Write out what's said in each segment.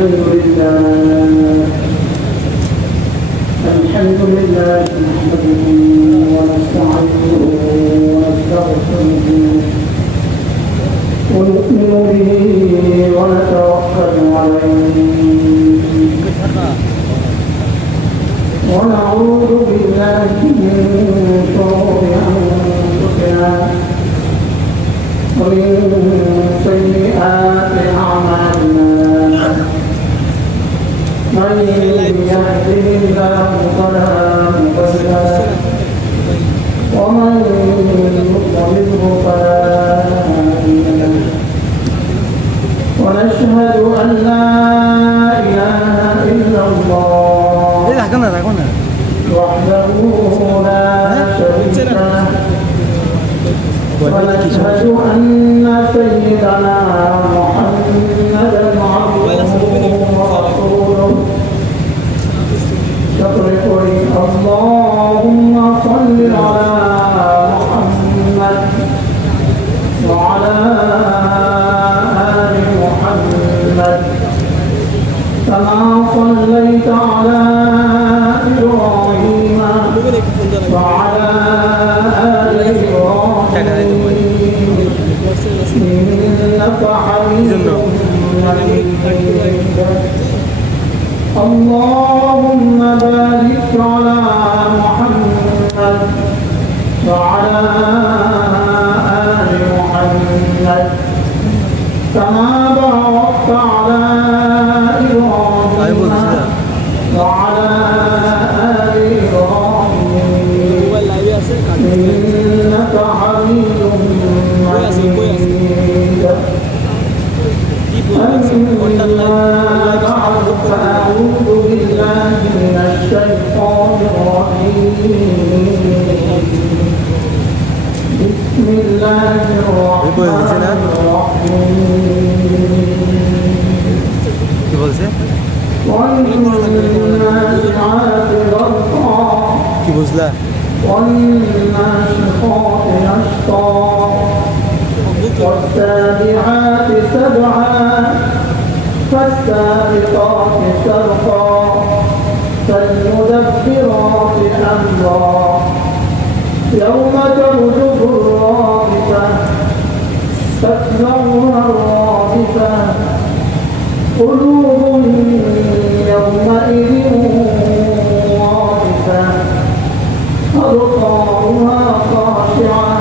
الحمد لله نحمده ونستعينه ونستغفره ونؤمن به ونتوكل عليه ونعوذ بالله من شرور أنفسنا ومن سيئات أعمالنا من يهده الله فلا مضل له ومن يضلله فلا هادي له ونشهد أن لا إله إلا الله وحده لا شريك له ونشهد أن سيدنا محمدا عبده ورسوله شكرا اللهم صل على محمد وعلى آل محمد كما صليت على إبراهيم وعلى آل إبراهيم إنك حميد مجيد اللهم بارك على محمد وعلى آل محمد كما باركت على إبراهيم وعلى آل إبراهيم إنك حميد مجيد أما بعد فأعوذ بالله من الشيطان الرجيم بسم الله الرحمن الرحيم والنازعات غرقا والناشطات نشطا والسابعات سبعا فالسابقات سبقا فالمدبرات أمرا يوم ترجف الرادفة تتبعها الرادفة قلوب يومئذ واقفة أبصارها خاشعة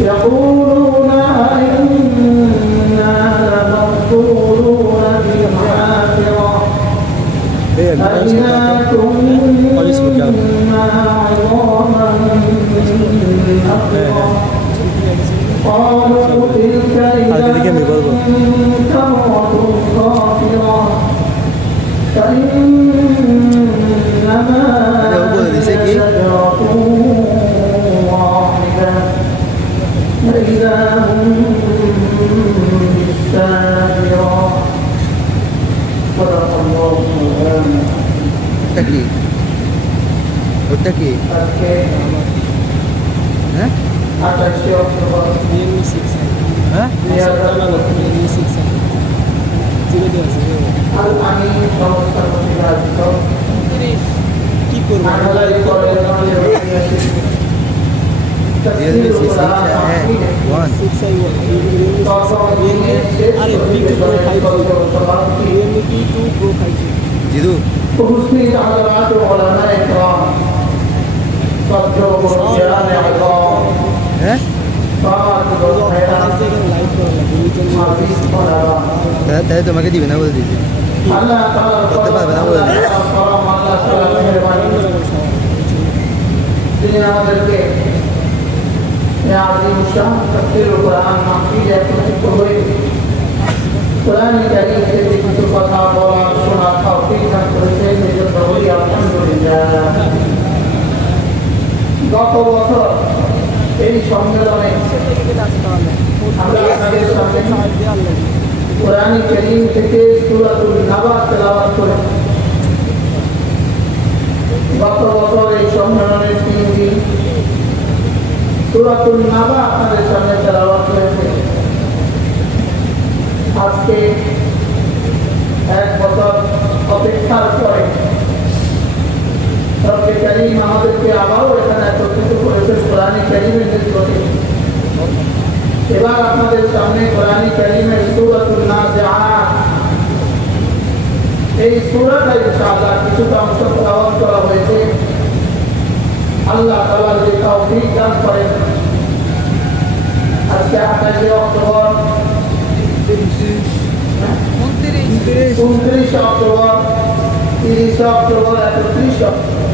يقولون أئنا لمردودون في الحافرة أئذا كنا عظاما نخرة قالوا تلك إذا كرة خاسرة فإنما شجرة واحدة فإذا هم بالساهرة صدق الله مولانا والتكي ها؟ هذا الشيء ها؟ الأمين توسط بلادكم उपस्थित हज़रात उलमा इकराम सज्जो बुज़ुर्गान इज़ाम তোমাকে দিবে না বলে দিয়েছি আল্লাহ তাআলা করতে পারবে না বলে দিয়েছি আল্লাহ তাআলা মেহেরবানি তিনি আমাদেরকে এই আযীম শান তাফসীরুল কুরআন মাহফিলে একত্রিত হয়ে কুরআন কারীম থেকে কিছু কথা বলা শোনা তৌফিক দান করেছেন এজন্য বলি আলহামদুলিল্লাহ। গত বছর এই সম্মেলনে আমরা আপনাদের সামনে কুরআন কারীম থেকে সূরাতুন নাবা তেলাওয়াত করে গত বছর এই সম্মেলনের 3 দিন সূরাতুন নাবা আপনাদের সামনে তেলাওয়াত হয়েছে। আজকে 1 বছর অপেক্ষার পরে রব্বে কারীম আমাদেরকে আবারও এখানে একত্রিত করেছেন কোরআনে কারীমের নিকটে। এবার আপনাদের সামনে কোরআনে কারীমের সূরাতুন নাজিআত, এই সূরাটা ইনশাআল্লাহ কিছুটা অংশ তেলাওয়াত করা হয়েছে। আল্লাহ তাআলা যদি তৌফিক দান করেন, আজকে 28 অক্টোবর, 29 অক্টোবর, 30 অক্টোবর, 31 অক্টোবর,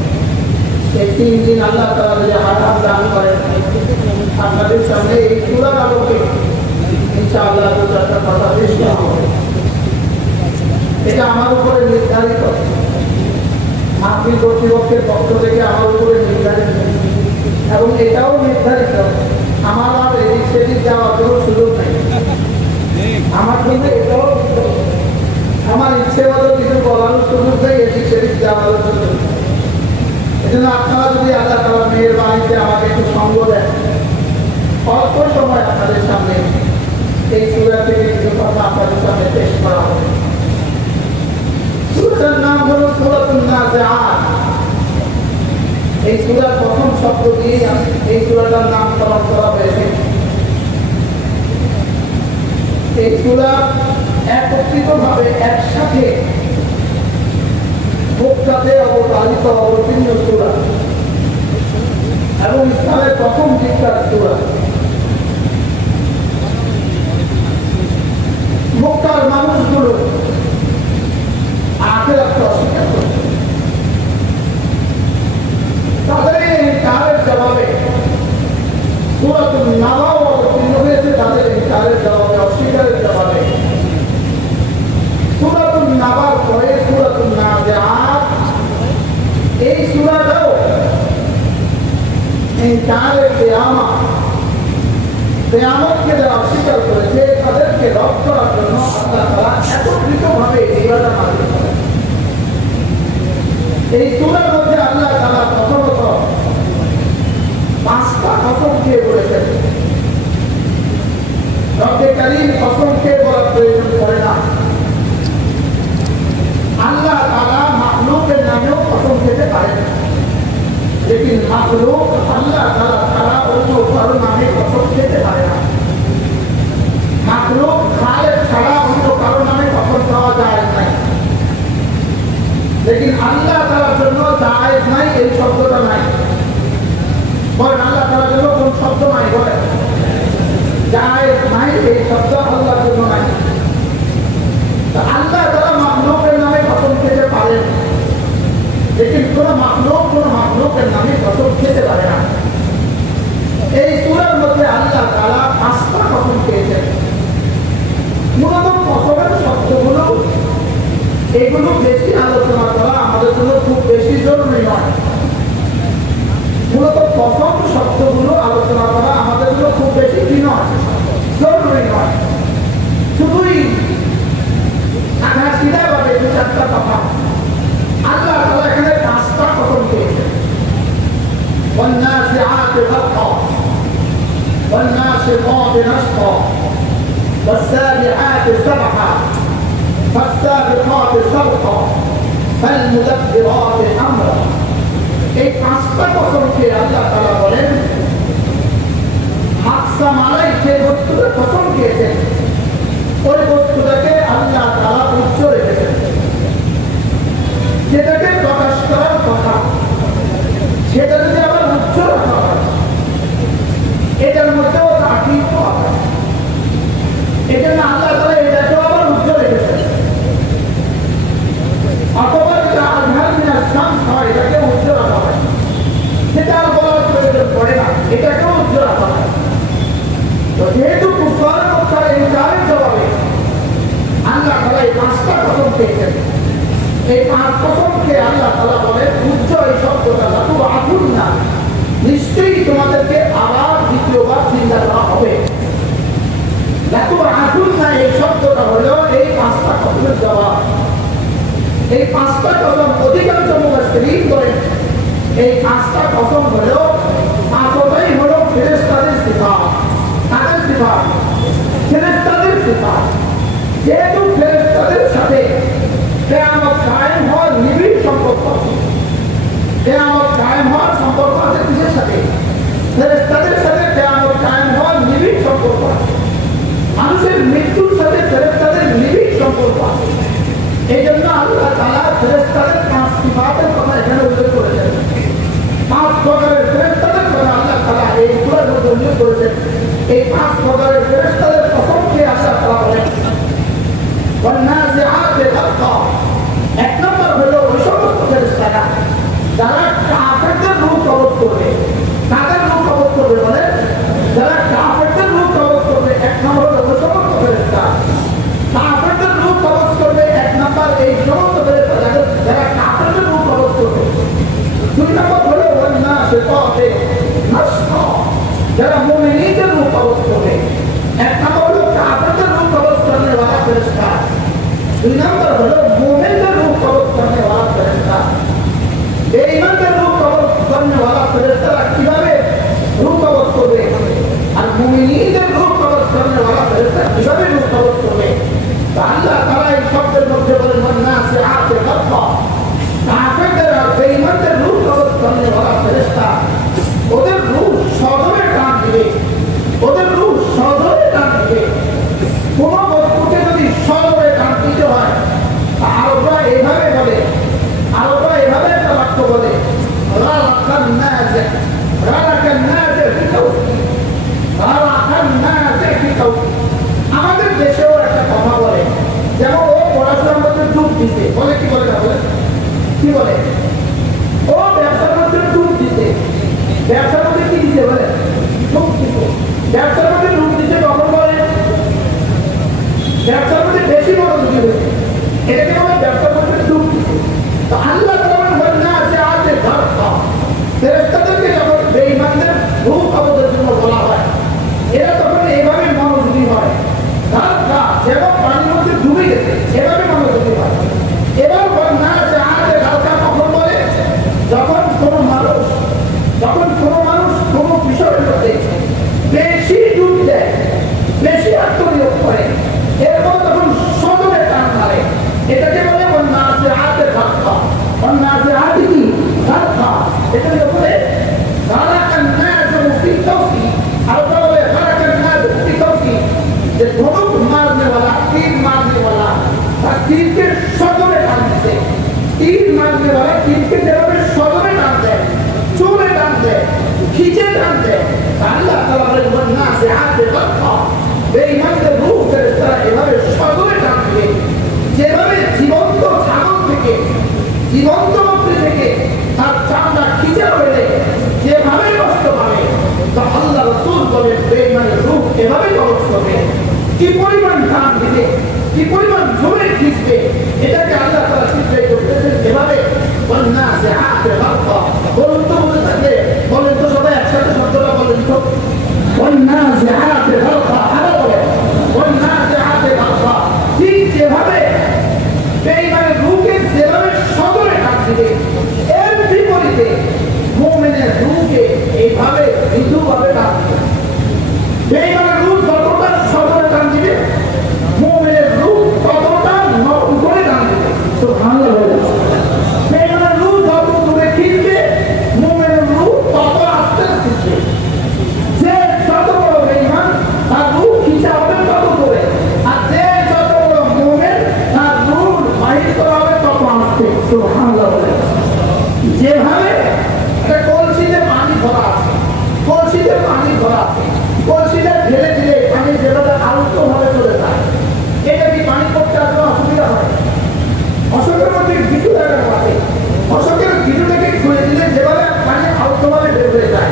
এই 3 দিন আল্লাহ তাআলা যদি হায়াত দান করেন, আপনাদের সামনে এই সূরার আলোকে ইনশাআল্লাহ দুটো কথা পেশ করা হবে। এটা আমার উপরে নির্ধারিত, মাহফিল কর্তৃপক্ষের পক্ষ থেকে আমার উপরে নির্ধারিত, এবং এটাও নির্ধারিত আমার আর এদিক সেদিক যাওয়ার কোনো সুযোগ নেই। আমার কিন্তু এটাও আমার ইচ্ছে মতো কিছু বলার সুযোগ নেই, এদিক সেদিক যাওয়ার সুযোগ নেই। এই জন্য আপনারা যদি আল্লাহ তাআলার মেহেরবানিতে আমাকে একটু সঙ্গ দেন, অল্প সময় আপনাদের সামনে এই সূরা থেকে কিছু কথা আপনাদের সামনে পেশ করা হবে। সূরার নাম হলো সূরাতুন নাজিআত। এই সূরার প্রথম শব্দ দিয়ে এই সূরাটার নামকরণ করা হয়েছে। এই সূরা একত্রিতভাবে একসাথে মক্কাতে অবতারিত অবতীর্ণ সূরা এবং ইসলামের প্রথম দিককার সূরা। মক্কার মানুষগুলো আখিরাতকে অস্বীকার করত। তাদের এই ইনকারের জবাবে সূরাতুন নাবাও অবতীর্ণ হয়েছে। তাদের ইনকারের জবাবে, অস্বীকারের জবাবে সূরাতুন নাবার পরে সূরাতুন নাজিআত, এই সূরাটাও ইনকারের কিয়ামতকে যারা অস্বীকার করেছে তাদেরকে রদ করার জন্য আল্লাহ তাআলা একত্রিতভাবে এই সূরাটা নাযিল করেন। এই সূরার মধ্যে আল্লাহ তাআলা প্রথমত 5টা কসম খেয়ে বলেছেন। রব্বে কারীম কসম খেয়ে বলার প্রয়োজন পড়ে না। আল্লাহ তাআলা মাখলুকের নামেও কসম খেতে পারেন, লেকিন মাখলুক আল্লাহ তাআলা ছাড়া অন্য কারো নামে কসম খেতে পারে না। মাখলুক খালেক ছাড়া অন্য কারো নামে কসম খাওয়া যায় নাই, লেকিন আল্লাহ তাআলার জন্য জায়েজ নাই এই শব্দটা নাই। বলেন আল্লাহ তাআলার জন্য কোন শব্দ নাই? বলেন জায়েজ নাই এই শব্দ আল্লাহর জন্য নাই। আল্লাহ তাআলা মাখলুকের নামে কসম খেতে পারেন, লেকিন কোন মাখলুকের নামে কসম খেতে পারে না। এই সূরার মধ্যে আল্লাহ তাআলা 5টা কসম খেয়েছেন। মূলত কসমের শব্দগুলো এগুলো বেশি আলোচনা করা আমাদের জন্য খুব বেশি জরুরি নয়। মূলত কসম শব্দগুলো আলোচনা করা আমাদের জন্য খুব বেশি কি নয়, জরুরি নয়। শুধুই আধা সিধা ভাবে 2-4টা কথা আল্লাহ তাআলা এখানে 5টা কসম খেয়েছেন। والنازعات غرقا والناشطات نشطا والسابحات سبحا فالسابقات سبقا فالمدبرات امرا। এই 5টা কসমকে আল্লাহ তাআলা বলেন আকসাম আলাইহি, যে বস্তুর কসম খেয়েছেন ওই বস্তুটাকে আল্লাহ তাআলা উচ্চ রেখেছেন। যেটাকে প্রকাশ করার কথা সেটা যদি আবার উচ্চ রাখা হয়, এটার মধ্যেও তাকিদ পাওয়া যায়। এজন্য আল্লাহ তাআলা এটাকেও আবার উচ্চ রেখেছেন। অথবা যেটা আজহার মিনাস শামস হয় এটাকে উচ্চ রাখা হয়, সেটা আর বলার প্রয়োজন পড়ে না, এটাকেও উচ্চ রাখা হয়। তো যেহেতু কুফার মক্কার ইনকারের জবাবে আল্লাহ তাআলা এই 5টা কসম খেয়েছেন, এই 5 কসমকে আল্লাহ তাআলা বলেন উচ্চ এই শব্দটা লাতু আকুল না, নিশ্চয়ই তোমাদেরকে আবার দ্বিতীয়বার চিন্তা করা হবে। লাতু আকুল না এই শব্দটা হলো এই 5টা কসমের জবাব। এই 5টা কসম অধিকাংশ মুফাসসিরিন বলেন এই 5টা কসম হলো 5টাই হলো ফেরেশতাদের সিফাত। তাদের সিফাত ফেরেশতাদের সিফাত। যেহেতু ফেরেশতাদের সাথে কিয়ামত কায়েম হওয়ার সম্পর্ক আছে কিসের সাথে? ফেরেশতাদের সাথে কিয়ামত কায়েম হওয়ার নিবিড় সম্পর্ক আছে। মানুষের মৃত্যুর সাথে ফেরেশতাদের নিবিড় সম্পর্ক আছে। এই জন্য আল্লাহ তাআলা ফেরেশতাদের 5 সিফাতের কথা এখানে উল্লেখ করেছেন। 5 প্রকারের ফেরেশতাদের কথা আল্লাহ তাআলা এই সূরার মধ্যে উল্লেখ করেছেন। এই 5 প্রকারের ফেরেশতাদের প্রথমকে আল্লাহ তাআলা বলেন ওয়ান্নাজিআতি গারকা। এক নম্বর হলো ওই সমস্ত ফেরেশতারা যারা কাফেরদের রূহ কবজ করবে। কাদের রূহ কবজ করবে বলে? যারা কাফেরদের রূহ কবজ করবে। এক নম্বর হলো ওই সমস্ত ফেরেশতা কাফেরদের রূহ কবজ করবে। এক নম্বর এই সমস্ত ফেরেশতা যারা কাফেরদের রূহ কবজ করবে। দুই নম্বর হলো ওয়ান্নাশিতাতি নাশতা, যারা মুমিনদের রূহ কবজ করবে। এক নম্বর হলো কাফেরদের রূহ কবজ করনে वाला ফেরেশতা। দুই নম্বর হলো মুমিনদের রূহ কবজ করনে वाला ফেরেশতা। বেঈমানদের রূহ কবজ করনে वाला ফেরেশতারা কিভাবে রূহ কবজ করবে? আর মুমিনদের রূহ কবজ করনে वाला ফেরেশতা কিভাবে রূহ কবজ করবে? আল্লাহ তাআলা এই শব্দের মধ্যে বলেন ওয়ান্নাসিআতি গারকা। কাফেরদের আর বেঈমানদের রূহ কবজ করনে वाला ফেরেশতা ওদের রূহ সজরে টান দিবে। ওদের রূহ সজরে টান দিবে। কোন বস্তুকে যদি সজরে টান দিতে হয়, আরবরা এইভাবে বলে, আরবরা এভাবে একটা বাক্য বলে রালাকান নাযিহ, রালাকান নাযিহ ফি তাওসি, রালাকান নাযিহ ফি তাওসি। আমাদের দেশেও একটা কথা বলে, যেমন ও পড়াশোনার মধ্যে ডুব দিছে, বলে কি বলে না বলে? কি বলে? ও ব্যবসার মধ্যে ডুব দিছে। ব্যবসার মধ্যে কি দিছে বলে? ডুব দিছে। ব্যবসার মধ্যে ডুব দিছে কখন বলে? ব্যবসার মধ্যে বেশি মনোযোগী হয়েছে, এটাকে বলে ব্যবসার মধ্যে ডুব দিছে। তো আল্লাহ তাআলা ওয়ান্নাসিআতি গারকা, ফেরেশতাদেরকে যখন বেঈমানদের রূহ কবজের জন্য বলা হয়, এরা তখন এইভাবে মনোযোগী হয়। গারকা যেমন পানির মধ্যে ডুবে গেছে এভাবে মনোযোগী হয়। এবার ওয়ান্নাসিআতি গারকা কখন বলে? যখন কোনো মানুষ কোনো বিষয়ের মধ্যে বেশি ডুব দেয়, বেশি আত্মনিয়োগ করে, এরপর তখন সজরে টান মারে, এটাকে বলে ওয়ান্নাসিআতি গারকা। ওয়ান্নাসিআতি কি? গারকা। এটাকে বলে গারাকান নাযিহু ফি তাওসি। আর বলে গারাকান নাযিহু ফি তাওসি, যে ধনুক মারনে वाला, तीर मारने वाला, তার তীরকে সজরে টান দিতে। तीर मारने वाला তীরকে যেভাবে সজরে টান দেয়, চোরে টান দেয়, খিচে টান দেয়, আল্লাহ তাআলা বলেন ওয়ান্নাসিআতি গারকা। বেঈমানদের রূহ ফেরেশতারা এভাবে সজরে টান দিবে। যেভাবে জীবন্ত ছাগল থেকে, জীবন্ত বকরি থেকে তার চামড়া খিচে হয়ে যেভাবে কষ্ট পাবে, তো আল্লাহ রাসূল বলেন বেঈমানের রূহ এভাবে কবজ করবে। কি পরিমাণ টান দিবে, কি পরিমাণ জোরে খিচবে, এটাকে আল্লাহ তাআলা চিত্রায়িত করতেছেন এভাবে ওয়ান্নাসিআতি গারকা। বলুন তো বলতে থাকলে, বলেন তো সবাই একসাথে শব্দটা বলেন তো, ওয়ান্নাসিআতি গারকা। আরো বলেন ওয়ান্নাসিআতি গারকা। ঠিক যেভাবে বেঈমানের রূহকে যেভাবে সজরে টান দিবে, এর বিপরীতে মুমিনের রূহকে এইভাবে মৃদুভাবে টান দিবে। বেঈমানের রূহ যতটা সজরে টান দিবে, মুমিনের রূহ ততটা নরম করে টান দিবে। সুবহানাল্লাহ। বেঈমানের রূহ যত দূরে খিচবে, মুমিনের রূহ তত আস্তে খিচবে। যে যত বড় বেঈমান, তার রূহ খিচা হবে তত দূরে, আর যে যত বড় মুমিন, তার রূহ বাহির করা হবে তত আস্তে। সুবহানাল্লাহ। যেভাবে একটা কলসিতে পানি ভরা আছে, কলসিতে পানি ভরা আছে, কলসিতে ধীরে ধীরে পানি যেভাবে আলতো ভাবে চলে যায়, এটা কি পানি পড়তে আর কোনো অসুবিধা হয়? অশোকের মধ্যে ভিটু লাগানো আছে, অশোকের ভিটুটাকে খুলে দিলে যেভাবে পানি আলতো ভাবে বের হয়ে যায়,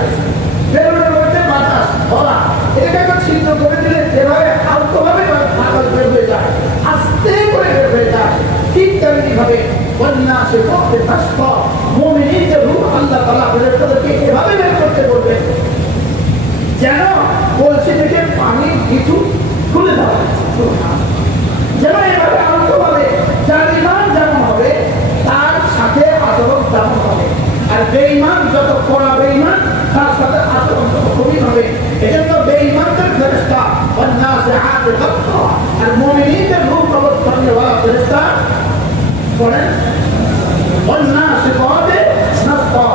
বেরোনোর মধ্যে বাতাস ভরা, এটাকে একটা ছিদ্র করে দিলে যেভাবে আলতো ভাবে বাতাস বের হয়ে যায়, আস্তে করে বের হয়ে যায়, ঠিক তেমনি ভাবে ওয়ান্নাসিআতি গারকা। মুমিনদের রূহ আল্লাহ তাআলা ফেরেশতাদেরকে এভাবে বের করতে বলবেন যেন কলসি থেকে পানির কিছু খুলে দেওয়া হচ্ছে। যেন এভাবে আলতোভাবে যার ঈমান যেমন হবে, তার সাথে আচরণ তেমন হবে। আর বেঈমান যত কড়া বেঈমান, তার সাথে আচরণ তত কঠিন হবে। এজন্য বেঈমানদের ফেরেশতা ওয়ান্নাসিআতি গারকা, আর মুমিনদের রূহ কবজ করনে वाला ফেরেশতা বলেন ওয়ান্নাসিআতি নাশতা।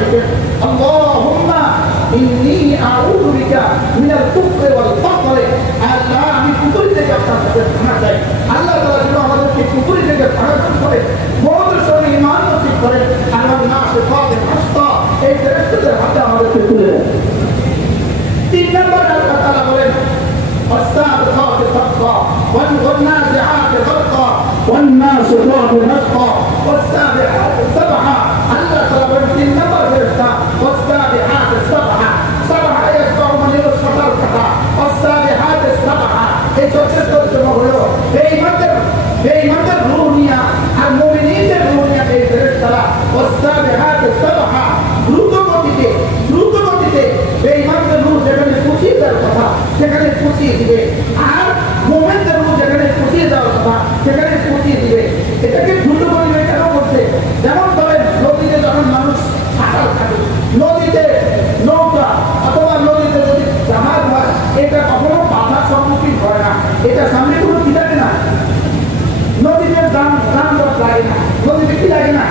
চাইছেন, আল্লাহুম্মা ইন্নী আউযু বিকা মিনাল কুফরি ওয়াল ফাকরি, আল্লাহ আমি কুফরি থেকে আপনার কাছে ক্ষমা চাই। আল্লাহ তাআলা যেন আমাদেরকে কুফরি থেকে হেফাজত করে, মুমিনের সঙ্গে ঈমান নসিব করেন। আল্লাহর নাসিফাতে নাসতা, এই ফেরেশতাদের হাতে আমাদেরকে তুলে দেন। 3 নম্বর আল্লাহ তাআলা বলেন والسابقات سبقا والنازعات غرقا والناشطات نشطا والسابحات سبحا. الله تعالى في النمر فرشتا والسابحات سبحا. سبحا يسبع من يشطر كذا والسابحات سبحا. এই চতুর্থ জমা হলো বেঈমানদের রূহ নিয়া আর মুমিনদের রূহ নিয়া এই ফেরেশতারা والسابحات سبحا দ্রুত গতিতে বেঈমানদের রূহ যেখানে পৌঁছে যাওয়ার কথা সেখানে পৌঁছে দিবে, আর মুমিনদের রূহ যেখানে পৌঁছে যাওয়ার কথা সেখানে পৌঁছে দিবে। এটাকে দ্রুত গতিতে কেন করছে? যেমন ধরেন নদীতে যখন মানুষ সাঁতার কাটে, নদীতে নৌকা অথবা নদীতে যদি জাহাজ হয়, এটা কখনো বাধার সম্মুখীন হয় না, এটা সামনে কোনো কি লাগে না, নদীতে যানজট লাগে না, নদীতে কি লাগে না,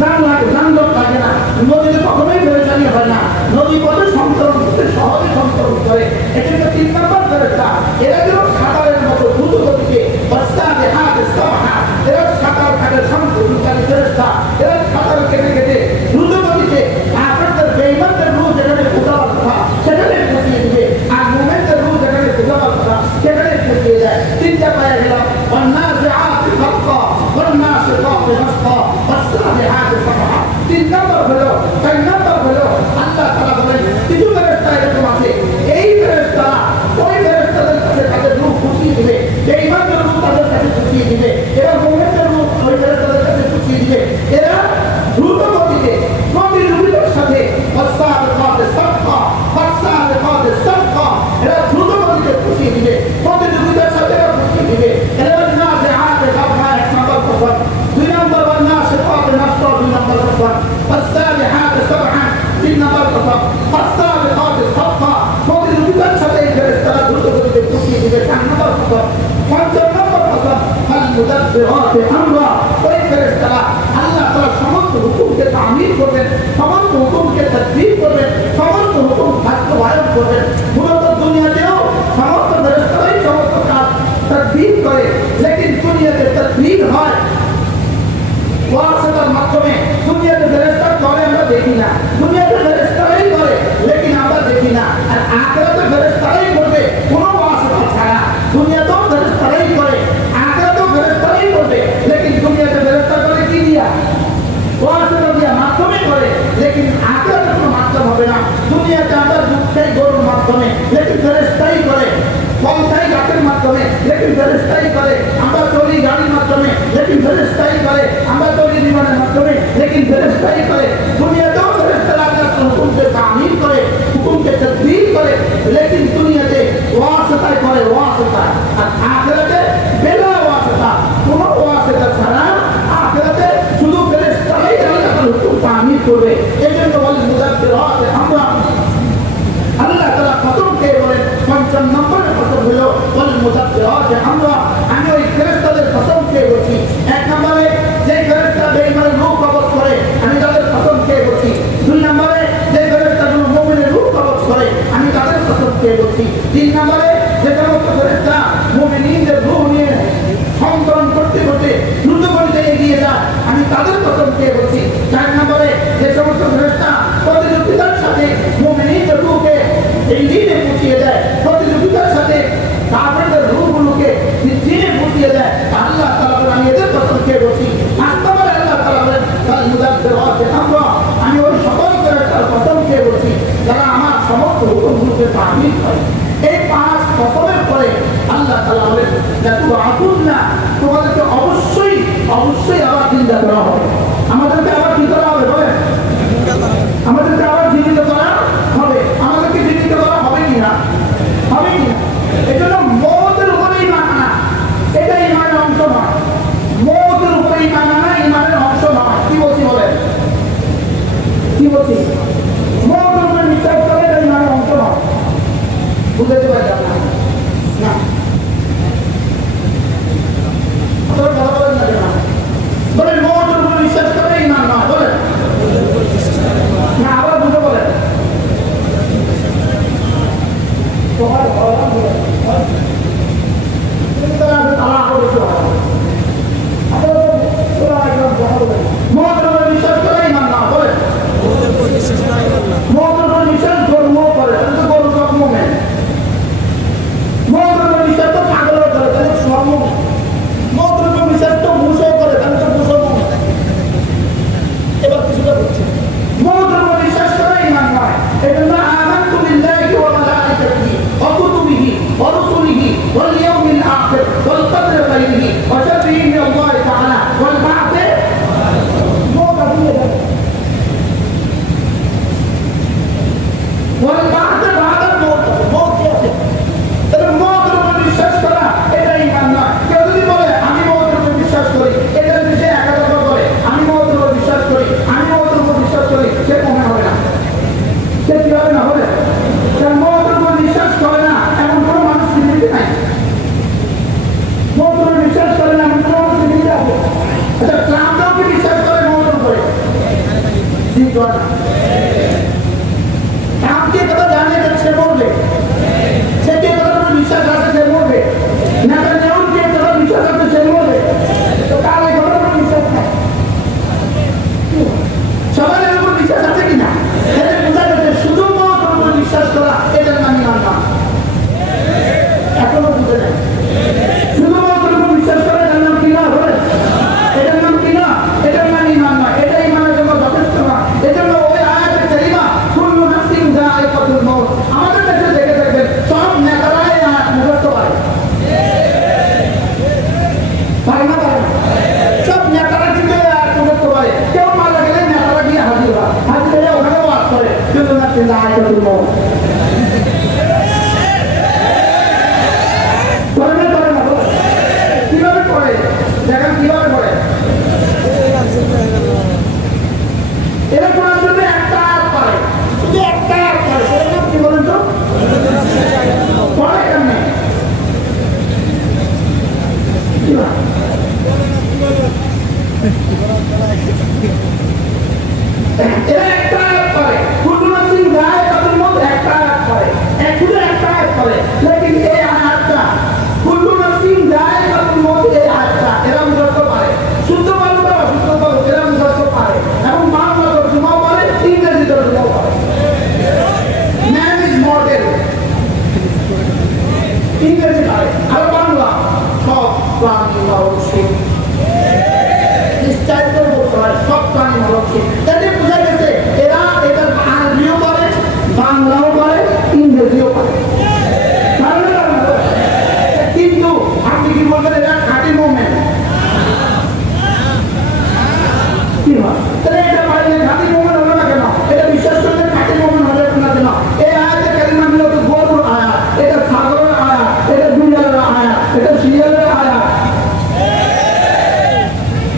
যানজট লাগে না, নদীতে কখনোই পেরেশানি হয় না, নদী পথে সঞ্চরণ করতে সহজে সঞ্চরণ করে। এজন্য 3 নম্বর ফেরেশতা এরা যেন সাঁতারের মতো দ্রুত গতিতে والسابحات سبحا, এরা সাঁতার কাটে সম্পূর্ণকারী ফেরেশতা, এরা সাঁতার কেটে দ্রুত গতিতে আপনাদের বেঈমানদের রূহ যেখানে পৌঁছাবার কথা সেখানে পৌঁছিয়ে দিবে, আর মুমিনদের রূহ যেখানে পৌঁছাবার কথা সেখানে পৌঁছিয়ে যায়। 3টা পায়ে গেলাম والنازعات غرقا والناشطات نشطا والسابحات سبحا। 3 নম্বর হলো 4 নম্বর হলো আল্লাহ তাআলা বলেন কিছু ফেরেশতা এরকম আছে, এই ফেরেশতারা ওই ফেরেশতাদের কাছে তাদের রূহ পৌঁছিয়ে দিবে, বেঈমানদের রূহ তাদের কাছে পৌঁছিয়ে দিবে, এরা মুমিনদের রূহ ওই ফেরেশতাদের কাছে পৌঁছিয়ে দিবে। এরা দ্রুত গতিতে প্রতিযোগিতার সাথে والسابقات سبقا والسابقات سبقا, এরা দ্রুত গতিতে পৌঁছিয়ে দিবে, প্রতিযোগিতার সাথে এরা পৌঁছিয়ে দিবে। এরা নাযিআত غرقا 1 নম্বর কথা, 2 নম্বর والناشطات نشطا 2 নম্বর কথা, والسابحات سبحا 3 নম্বর কথা, والسابقات سبقا প্রতিযোগিতার সাথে এই ফেরেশতারা দ্রুত গতিতে পৌঁছিয়ে দিবে 4 নম্বর কথা। 5 নম্বর কথা المدبرات امرا, ওই ফেরেশতারা আল্লাহ তাআলা সমস্ত হুকুমকে তামিল করবেন, সমস্ত হুকুমকে তাদবীর করবেন, সমস্ত হুকুম বাস্তবায়ন করবেন। মূলত দুনিয়াতেও সমস্ত ফেরেশতারাই সমস্ত কাজ তাদবীর করে, লেকিন দুনিয়াতে তাদবীর হয় ওয়াসিতার মাধ্যমে। দুনিয়াতে ফেরেশতা করে আমরা দেখি না, দুনিয়াতে ফেরেশতারাই করে লেকিন আমরা দেখি না, আর আখিরাতে ফেরেশতারাই করবে কোনো ওয়াসিতা ছাড়া। দুনিয়াতেও ফেরেশতারাই করে, আখিরাতেও ফেরেশতারাই করবে, লেকিন দুনিয়াতে ফেরেশতা করে কি দিয়া, ওয়াসিতা দিয়া মাধ্যমে করে, লেকিন আখিরাতে কোনো মাধ্যম হবে না। দুনিয়াতে আমরা দুঃখাই গরুর মাধ্যমে, লেকিন ফেরেশতাই করে, ফলটাই গাছের মাধ্যমে, লেকিন ফেরেশতাই করে, আমরা চলি গাড়ির মাধ্যমে, লেকিন ফেরেশতাই করে, আমরা চলি বিমানের মাধ্যমে, লেকিন ফেরেশতাই করে। দুনিয়াতেও ফেরেশতারা আল্লাহর হুকুমকে তামিল করে, হুকুমকে তাদবীর করে, লেকিন দুনিয়াতে ওয়াসিতাই করে, ওয়াসিতা। আর আখিরাতে বিনা ওয়াসিতা, কোনো ওয়াসিতা ছাড়া আখিরাতে শুধু ফেরেশতারাই আল্লাহর হুকুম তামিল করবে। এজন্য বলেন মুদাব্বিরাত আমরা আল্লাহ তাআলা কসম খেয়ে বলেন ৫ নম্বরের কসম হলো والمدبرات امرا, আমি ওই ফেরেশতাদের কসম খেয়ে বলছি। 1 নম্বরে যে ফেরেশতা বেঈমানের রূহ কবজ করে আমি তাদের কসম খেয়ে বলছি। 2 নম্বরে যে ফেরেশতাগুলো মুমিনের রূহ কবজ করে আমি তাদের কসম খেয়ে বলছি। 3 নম্বরে যে সমস্ত ফেরেশতা মুমিনদের রূহ নিয়ে সঞ্চালন করতে করতে দ্রুত গতিতে এগিয়ে যায় আমি তাদের কসম খেয়ে বলছি। 4 নম্বরে যে সমস্ত ফেরেশতা প্রতিযোগিতার সাথে মুমিনদের রূহকে এই দিনে পৌঁছিয়ে দেয়, প্রতিযোগিতার সাথে কাফেরদের রূহগুলোকে দিনে পৌঁছিয়ে দেয়, আল্লাহ তাআলা বলেন আমি এদের কসম খেয়ে বলছি। 5 নম্বরে আল্লাহ তাআলা বলেন মুদাব্বিরাত আমরা, আমি ওই সকল ফেরেশতার কসম খেয়ে বলছি যারা আমার সমস্ত হুকুমগুলোকে তামিল করে। এই 5 কসমের পরে আল্লাহ তাআলা বলেন না, তোমাদেরকে অবশ্যই আবার চিন্তা করা হবে, আমাদেরকে আবার কি করা হবে বলেন, আমাদেরকে আবার জীবিত করা হবে, আমাদেরকে জীবিত করা হবে কিনা, হবে কিনা। এই জন্য মওতের উপরে ঈমান আনা এটা ঈমানের অংশ নয়, মওতের উপরে ঈমান আনা ঈমানের অংশ নয়। কি বলছি বলেন, কি বলছি, মওতের উপরে বিশ্বাস করে এটা ঈমানের অংশ নয়। বুঝতে পারছেন না?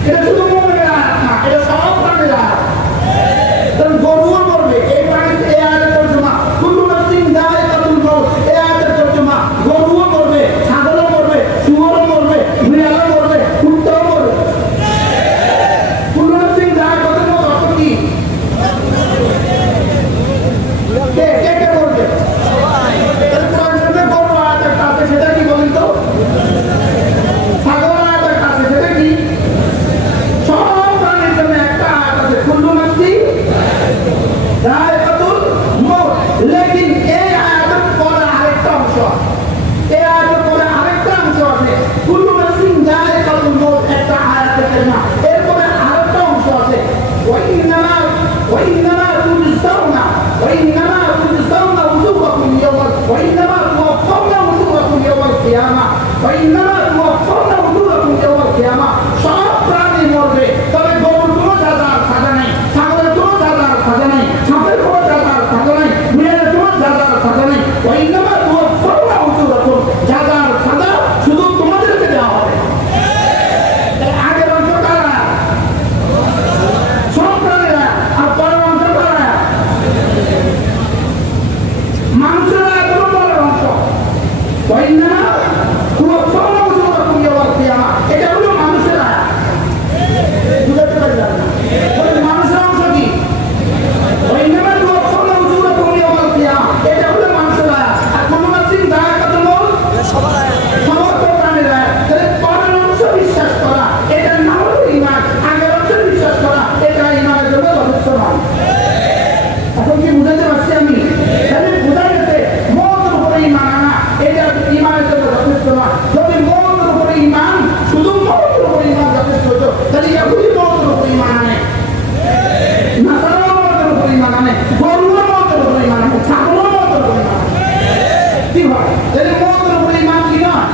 এটা শুধু মুমিনের আয়াত না, এটা সব প্রাণীর আয়াত। কারণ গরুও মরবে, এই প্রাণীর এই আয়াতের তর্জমা কুল্লু নাফসিন যায়কাতুল মাউত, এই আয়াতের তর্জমা গরুও মরবে, ছাগলও মরবে, শুয়োরও মরবে, বিড়ালও মরবে, কুত্তাও মরবে। কুল্লু নাফসিন যায়কাতুল মাউত অর্থ কি? কে কে কে বলবে? তাহলে কোরআন শরীফে গরু আয়াত একটা আছে, সেটা কি বলেন তো? ছাগল আয়াত একটা আছে, সেটা কি? সব প্রাণীর জন্য একটা আয়াত আছে, কুল্লু নাফসিন যায়কাতুল মাউত। লেকিন এই আয়াতের পরে আরেকটা অংশ আছে, এই আয়াতের পরে আরেকটা অংশ আছে। কুল্লু নাফসিন যায়কাতুল মাউত একটা আয়াতের কালিমা, এরপরে আরেকটা অংশ আছে, ওয়াইন্নামা তুজজাউনা উজুরাকুম ইয়াওমাল ওয়াইন্নামা তুওয়াফাউনা উজুরাকুম ইয়াওমাল কিয়ামা সব প্রাণী মরবে, তবে গরুর কোনো যাতার সাজা নেই, ছাগলের কোনো যাতার সাজা নেই, সাপের কোনো যাতার সাজা নেই, বিড়ালের কোনো যাতার সাজা নেই। ওয়াইন্নামা তুওয়াফাউনা উজুরাকুম, যাতার সাজা শুধু তোমাদেরকে দেওয়া হবে। আগের অংশ কারা? সব প্রাণীরা। আর পরের অংশ কারা? মানুষেরা এখনো পরের অংশ। ওয়াইন্নামা তুওয়াফাউনা উজুরাকুম ইয়াওমাল কিয়ামা, এটা হলো মানুষেরা। বুঝতে পারলাম না? মানুষের অংশ কি? ওয়াইন্নামা তুওয়াফাউনা উজুরাকুম ইয়াওমাল কিয়ামা, এটা হলো মানুষেরা। আর কুল্লু নাফসিন যায়কাতুল মাউত সমস্ত প্রাণীরা। তাহলে পরের অংশ বিশ্বাস করা, এটা না হলো ঈমান। আগের অংশ বিশ্বাস করা, এটা ঈমানের জন্য যথেষ্ট নয়। এখন কি বুঝাতে পারছি আমি? তাহলে বোঝা গেছে মওতের উপরে ঈমান আনা এটা ঈমানের জন্য যথেষ্ট নয়। যদি মওতের উপরে ঈমান, শুধু মওতের উপরে ঈমান যথেষ্ট হতো, তাহলে ইহুদি মওতের উপরে ঈমান আনে, নাসারাও মওতের উপরে ঈমান আনে, গরুও মওতের উপরে ঈমান আনে, ছাগলও মওতের উপরে ঈমান আনে। কি হয়? তাহলে মওতের উপরে ঈমান কি নয়?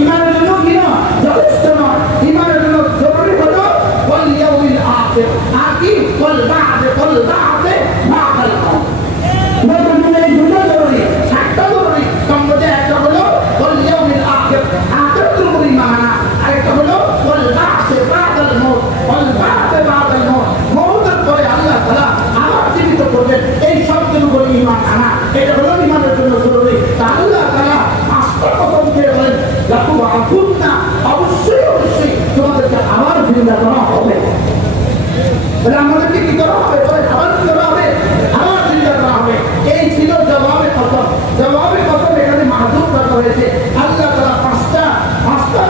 ঈমানের জন্য কি নয়? যথেষ্ট নয়। ঈমানের জন্য জরুরি হলো ওয়াল ইয়াউমিল আখির, আর কি? ওয়াল বা'দ বা'দাল মাউত। নতুন এই দুটো জরুরি, একটা জরুরি। সম্পদে একটা হলো ওয়াল ইয়াউমিল আখির, আখিরাতের উপরে ঈমান আনা। আরেকটা হলো ওয়াল বা'দ বা'দাল মাউত, ওয়াল বা'দ বা'দাল মাউত, মওতের পরে আল্লাহ তাআলা আবার জীবিত করবেন, এই শব্দের উপরে ঈমান আনা, এটা হলো ঈমানের জন্য জরুরি। তা আল্লাহ তাআলা পাঁচটা কসম খেয়ে বলেন, লাতুবআথুন্না, অবশ্যই অবশ্যই তোমাদেরকে আবার জিন্দা করা হবে। তাহলে আমাদেরকে কি করা হবে? আবার কি করা হবে? আবার জিন্দা করা হবে। এই ছিল জবাবে কসম। জবাবে কসম এখানে মাহযুব করা হয়েছে। আল্লাহ তাআলা পাঁচটা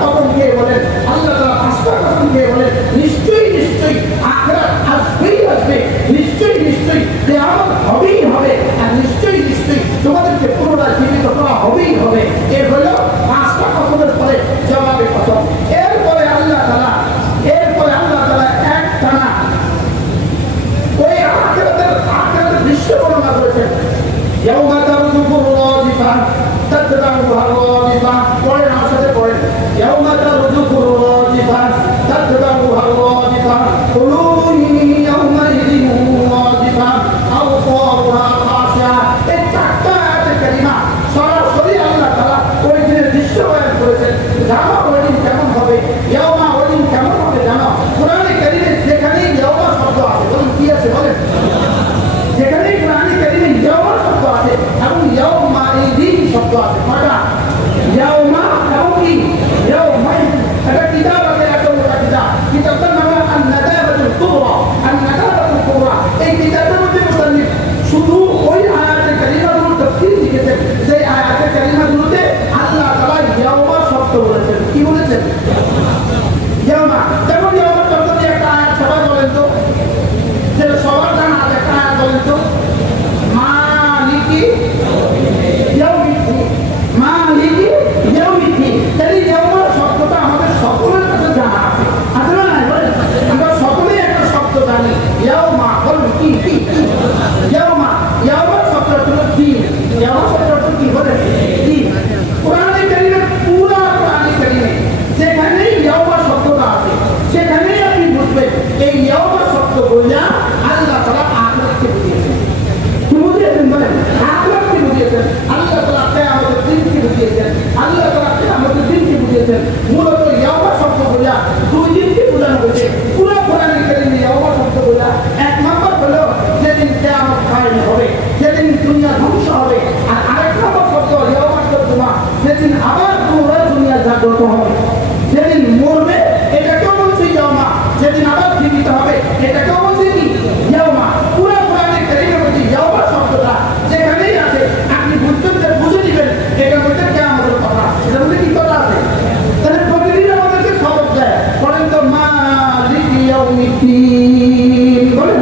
কসম খেয়ে বলেন, আল্লাহ তাআলা পাঁচটা কসম খেয়ে বলেন, নিশ্চয়ই নিশ্চয়ই আখিরাত আসবেই আসবে, নিশ্চয়ই নিশ্চয়ই কিয়ামত হবেই হবে, আর নিশ্চয়ই নিশ্চয়ই তোমাদেরকে পুনরায় জীবিত করা হবেই হবে। এর হলো পাঁচটা কসমের পরে জবাবে কসম। এরপরে আল্লাহ তাআলা এক টানা ওই আখিরাতের দৃশ্য বর্ণনা করেছেন। ইয়াউমা তারজুফুর রাজিফা তাতবাউহা রাজিফা, পড়েন আমার সাথে পড়েন। ইয়াউমা তারজুফুর রাজিফা তাতবাউহা সেদিন আবার পুনরায় দুনিয়া জাগ্রত হবে। যেদিন মরবে এটাকেও বলছে ইয়াউমা, যেদিন আবার জীবিত হবে এটাকেও বলছে কি ইয়াউমা। পুরো কোরআনে কারীমের মধ্যে ইয়াউমা শব্দটা যেখানেই আছে আপনি বুঝে দিবেন এটার মধ্যে কিয়ামতের কথা, এটার মধ্যে কি কথা আছে। তাহলে প্রতিদিন আমাদেরকে সবক দেয়, বলেন তো মালিকি ইয়াউমিদ্দিন, বলেন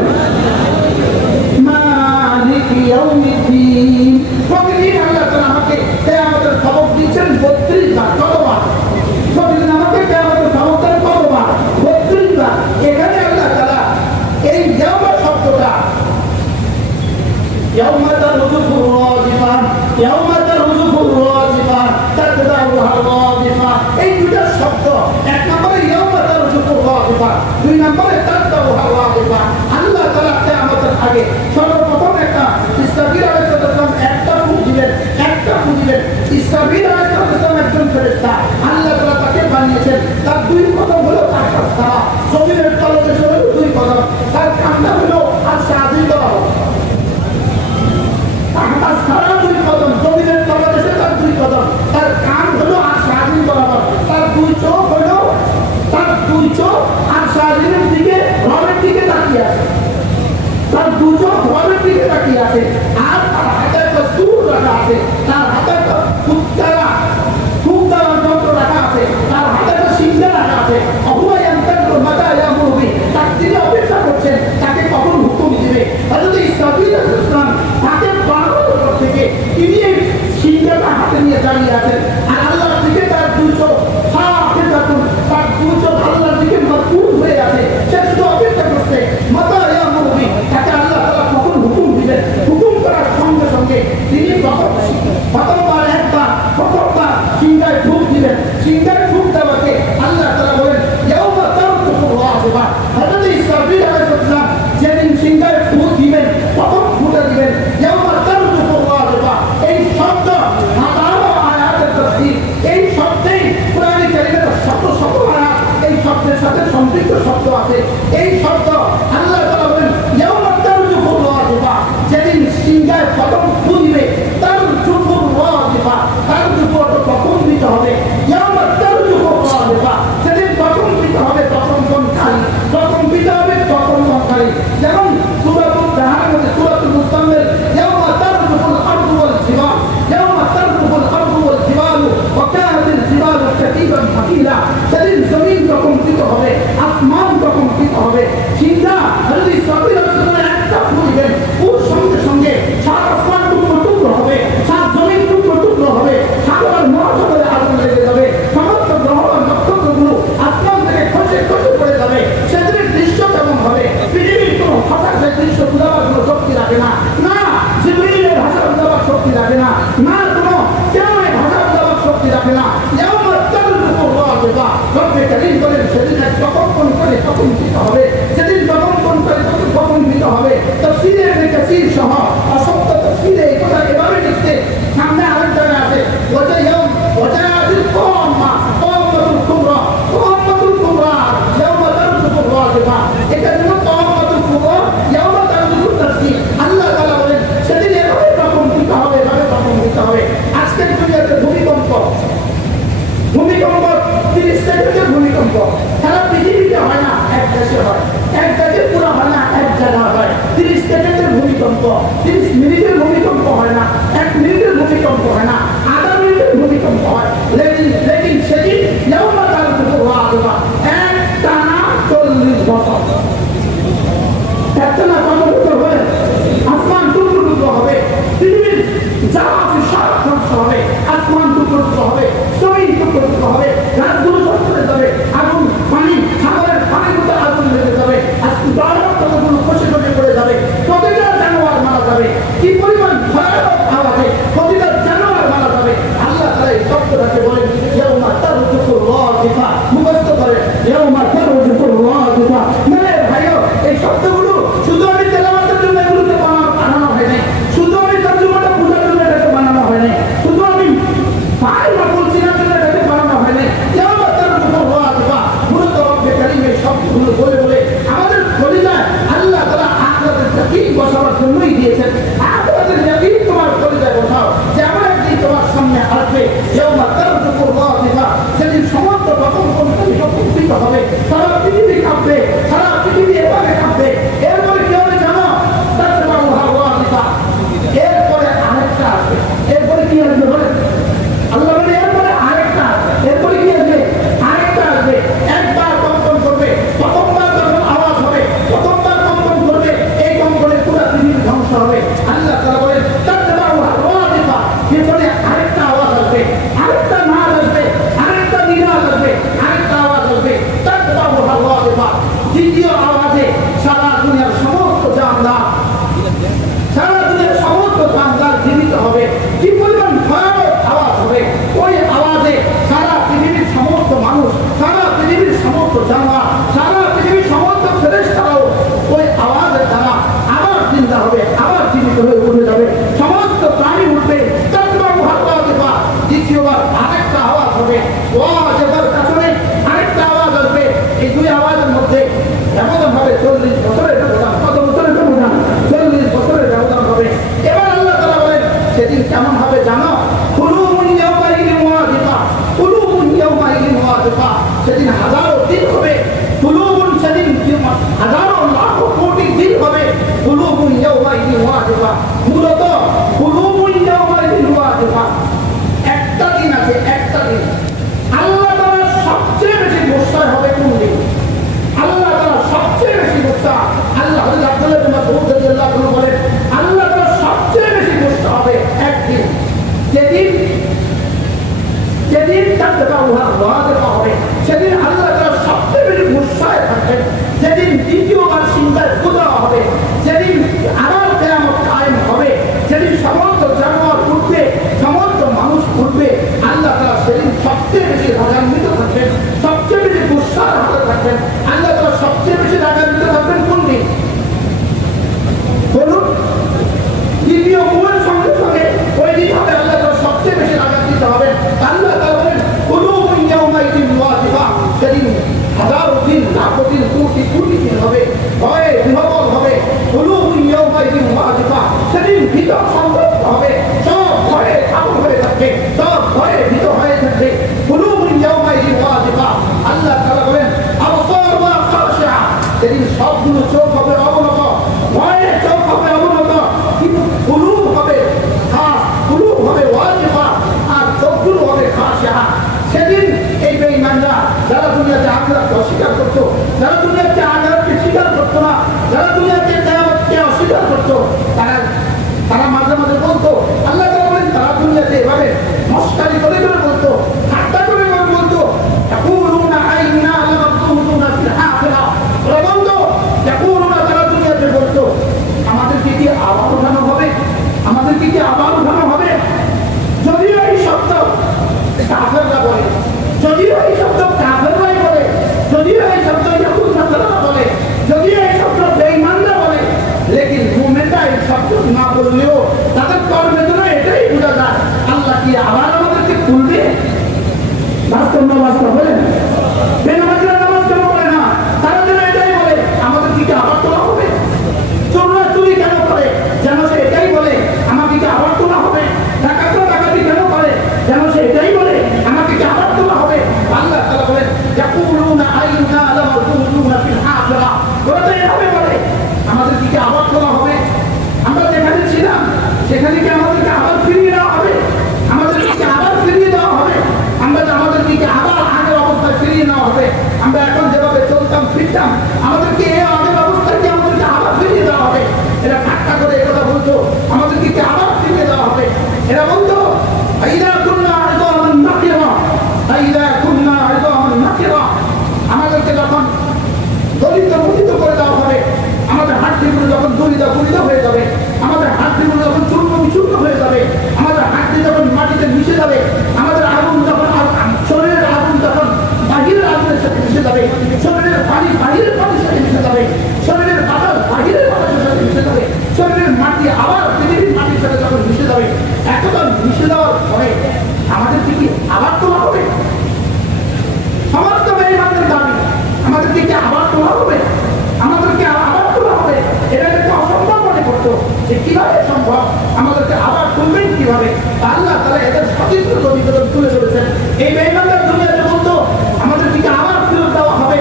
মালিকি ইয়াউমিদ্দিন। প্রতিদিন আল্লাহ তাআলা আমাকে কিয়ামতের সবক দিচ্ছেন 32 বার। কতবার? প্রতিদিন আমাকে কিয়ামতের সবক দেন কতবার? 32 বার। এখানে আল্লাহ তাআলা এই ইয়াউমা শব্দটা ইয়াউমা তারজুফুর রাজিফা, ইয়াউমা তারজুফুর রাজিফা তাতবাউহা রাজিফা, এই দুটো শব্দ, এক নম্বরে ইয়াউমা তারজুফুর রাজিফা, দুই নম্বরে তাতবাউহা রাজিফা। আল্লাহ তাআলা কিয়ামতের আগে সর্বপ্রথম একটা ইসরাফিল আলাইহিস সালাম একটা ফুঁক দিবেন, একটা ফুঁক দিবেন। ইসরাফিল আলাইহিস সালাম একজন ফেরেশতা, আল্লাহ তাআলা তাকে বানিয়েছেন, তার দুই কদম হলো আকাশ তারা, জমিনের তলদেশে হলো দুই কদম, তার কান্না হলো আরশে আজিম বরাবর। আকাশ তারা দুই কদম, জমিনের তলদেশে তার দুই কদম, তার কান হলো আরশে আজিম বরাবর, তার দুই চোখ হলো আরশে আজিমের দিকে, রবের দিকে তাকিয়ে আছে, তার দুই চোখ রবের দিকে তাকিয়ে আছে। আর তার হাতে একটা সুর রাখা আছে, তার হাতে একটা ফুক দেওয়ার যন্ত্র রাখা আছে, তার হাতে একটা সিংহা রাখা আছে। তিনি অপেক্ষা করছেন তাকে কখন হুকুম দিবে। হযরত ইসরাফিল আলাইহিস সালাম তাকে বানানোর পর থেকে তিনি এই সিংহাটা হাতে নিয়ে দাঁড়িয়ে আছেন, আর আল্লাহর দিকে তার দুই চোখ তার দুই চোখ আল্লাহর দিকে মরকুজ হয়ে আছে। সে শুধু অপেক্ষা করছে মাতা ইয়া মুরবি, তাকে আল্লাহ তাআলা কখন হুকুম দিবেন। হুকুম করার সঙ্গে সঙ্গে তিনি প্রথমবার সিংহায় ঢুক দিবেন। সিংহায় ঢুক দেওয়াকে আল্লাহ তাআলা বলেন ইয়াউমা তারজুফুর রাজিফা। হযরত ইসরাফিল আলাইহিস সালাম যেদিন সিংহায় ঢুক দিবেন, প্রথম ফুঁটা দিবেন ইয়াউমা তারজুফুর রাজিফা। এই শব্দ হাজারো আয়াতের তাফসীর, এই শব্দেই কোরআনে কারীমের শত শত আয়াত এই শব্দের সাথে সম্পৃক্ত শব্দ আছে। এই শব্দ আল্লাহ তাআলা বলেন ইয়াউমা তারজুফুর রাজিফা, যেদিন সিংহায় প্রথম ফু দিবে তারজুফুর রাজিফা, তারজুফুর কখন দিতে হবে, ইয়াউমা তারজুফুর রাজিফা, যেদিন প্রথম দিতে হবে প্রথম কোনখানি, প্রথম দিতে হবে প্রথম কোনখানি। যেমন সূরাতুল দাহরের মধ্যে সূরাতুল মুজাম্মিল ইয়াউমা তারজুফুল আরদু ওয়াল জিবাল, ইয়াউমা তারজুফুল আরদু ওয়াল জিবাল ওয়া কানাতিল জিবালু কাতীবান মাকিলা, যেদিন জমিন প্রকম্পিত হবে, আসমান প্রকম্পিত হবে। চিন্তা হযরত ইসরাফিল আলাইহিস সালাম একটা ফু দিবেন, ফুর সঙ্গে সঙ্গে সাত আসমান টুকরো হবে, সাত জমিন টুকরো হবে, সাগর মহাসাগরে আগুন লেগে যাবে, সমস্ত গ্রহ নক্ষত্রগুলো আসমান থেকে খসে পড়ে যাবে। সেদিনের দৃশ্য কেমন হবে? পৃথিবীর কোনো ভাষার সেই দৃশ্য বুঝাবার কোনো শক্তি লাগে না, না জিবরীলের ভাষা বুঝাবার শক্তি লাগে না, না কোনো কেরামের ভাষা বুঝাবার শক্তি লাগে না। ইয়াউমা তারজুফুর রাজিফা, রব্বে কারীম বলেন সেদিন কখন করে কখন দিতে হবে, যেদিন কখন করে কখন দিতে হবে। তাফসীরে ইবনে কাসীর সহ অসংখ্য তাফসীরে এই কথা এভাবে লিখছে। সামনে আরেক জায়গা আছে ওয়াজায়াতিল কিয়ামাতুল কুবরা ইয়াউমা তারজুফুর রাজিফা, এটা হলো কিয়ামাতুল কুবরা ইয়াউমা তারজুফুর তাফসীর। আল্লাহ তাআলা বলেন সেদিন এভাবে রকম দিতে হবে, এভাবে রকম দিতে হবে। আজকের দুনিয়াতে ভূমিকম্প 30 সেকেন্ডের ভূমিকম্প সারা পৃথিবীতে হয় না, এক দেশে হয়, এক দেশে পুরো হয় না, এক জায়গায় হয়। 30 সেকেন্ডের ভূমিকম্প, 30 মিনিটের ভূমিকম্প হয় না, 1 মিনিটের ভূমিকম্প হয় না, আধা মিনিটের ভূমিকম্প হয়। লেকিন সেদিন ইয়াউমা তারজুফুর রাজিফা, এক টানা 40 বছর, একটানা কত বছর হবে? আসমান টুকরো হবে, পৃথিবীর যা আছে সব ধ্বংস হবে, আসমান টুকরো হবে, জমিন টুকরো হবে, রাতগুলো ধ্বংস হয়ে যাবে, আগুন পানি সাগরের পানিগুলো আগুন লেগে যাবে, কতগুলো খসে পড়ে যাবে, প্রতিটা জানোয়ার মারা যাবে। কি সবচেয়ে বেশি রাগান্বিত থাকবেন, সবচেয়ে বেশি গুসার হাতে থাকবেন। আল্লাহ তাআলা সবচেয়ে বেশি রাগান্বিত থাকবেন কোন দিন বলুন? দ্বিতীয় মূল সঙ্গে সঙ্গে ওই দিন হবে আল্লাহ তাআলা সবচেয়ে বেশি রাগান্বিত হবেন। আল্লাহ তাআলা বলেন কুলুবুন ইয়াওমাইদিন ওয়াজিফা, সেদিন হাজারো দিন, লাখো দিন, কোটি কোটি দিন হবে, ভয়ে বিহ্বল হবে। কুলুবুন ইয়াওমাইদিন ওয়াজিফা, সেদিন ভীত সন্ত্রস্ত হবে, সব ভয়ে আগুন হয়ে থাকবে, সব ভয়ে ভীত হয়ে থাকবে। কুলুবুন ইয়াওমাইদিন ওয়াজিফা, আল্লাহ তাআলা বলেন আবসারুহা খাশিআ, সেদিন সবগুলো চোখ হবে অবনত, ভয়ে চোখ হবে অবনত, কিন্তু কুলুব হবে কুলুব হবে ওয়াজিফা, আর চোখগুলো হবে খাশিআ। সেদিন এই বেঈমানরা যারা দুনিয়াতে আখিরাতকে অস্বীকার করতো, যারা দুনিয়াতে আখিরাতকে স্বীকার করতো না, যারা দুনিয়াতে কিয়ামতকে অস্বীকার করতো, তারা মাঝে মাঝে বলতো, আল্লাহ তাআলা বলেন তারা দুনিয়াতে এভাবে মস্কারি করে করে বলতো, ঠাট্টা করে করে বলতো, ইয়াকুলুনা আইন্না লামাবতুনা ফিল আখিরাহ, ওরা বলতো, ইয়াকুলুনা, তারা দুনিয়াতে বলতো আমাদেরকে কি আবার উঠানো হবে, আমাদেরকে কি আবার উঠানো হবে। যদিও এই শব্দ কাফেররা বলে, যদিও এই শব্দ কাফেররাই বলে, যদিও এই শব্দ ইয়াহুদ নাসারারা বলে, যদিও এই শব্দ বেঈমানরা বলে, লেকিন মুমিনরা এই শব্দ না বললেও তাদের কর্মের জন্য এটাই বোঝা যায় আল্লাহ কি আবার আমাদেরকে খুলবে। বাস্তব না বাস্তব বলেন? বেনামাজিরা নামাজ কেন পড়ে না? তারা যেন এটাই বলে আমাদের কি আবার তোলা হবে। চোররা চুরি কেন করে? যেন সে এটাই বলে আমাকে কি আবার তোলা হবে। ডাকাতরা ডাকাতি কেন করে? যেন সে এটাই বলে আমাকে কি আবার তোলা হবে। আল্লাহ তাআলা বলেন ইয়াকুলুনা আইন্না লামাবতুনা ফিল আখিরাহ, ওরা তো এভাবে বলে আমাদের কি আবার তোলা হবে। আমরা যেখানে ছিলাম সেখানে কি আমাদেরকে আবার ফিরিয়ে দেওয়া হবে, আমাদেরকে আবার ফিরিয়ে দেওয়া হবে, আমাদেরকে আবার আগের অবস্থায় ফিরিয়ে নেওয়া হবে। আমরা এখন যেভাবে চলতাম ফিরতাম আমাদেরকে এই আগের অবস্থায় কি আমাদেরকে আবার ফিরিয়ে দেওয়া হবে। এরা ঠাট্টা করে একথা বলতো, আমাদেরকে কি আবার ফিরিয়ে দেওয়া হবে। এরা বলতো আইদা কুন্না ইযামান নাকিরা, আইদা কুন্না ইযামান নাকিরা, আমাদেরকে যখন দলিত মুক্ত করে দেওয়া হবে, আমাদের হাড়গুলো যখন দলিত গুলিত হয়ে যাবে, আমাদের হাড়গুলো যখন চূর্ণ বিচূর্ণ হয়ে যাবে, আমাদের হাড়টি যখন মাটিতে মিশে যাবে, আমাদের আগুন যখন শরীরের আগুন যখন বাহিরের আগুনের সাথে মিশে যাবে, শরীরের পানি বাহিরের পানির সাথে মিশে যাবে, শরীরের বাতাস বাহিরের বাতাসের সাথে মিশে যাবে, শরীরের মাটি আবার পৃথিবীর মাটির সাথে যখন মিশে যাবে, একদম মিশে যাওয়ার পরে আমাদের কি আবার তোলা হবে। সমস্ত বেঈমানদের দাবি আমাদেরকে কি আবার তোলা হবে, আমাদেরকে আবার তোলা হবে। এটা কিন্তু অসম্ভব মনে করতো যে কিভাবে সম্ভব, আমাদেরকে আবার তুলবেন কিভাবে। আল্লাহ তাআলা এদের সচিত্র প্রতিবেদন তুলে ধরেছেন। এই বেঈমানরা দুনিয়াতে বলতো আমাদেরকে আবার ফেরত দেওয়া হবে,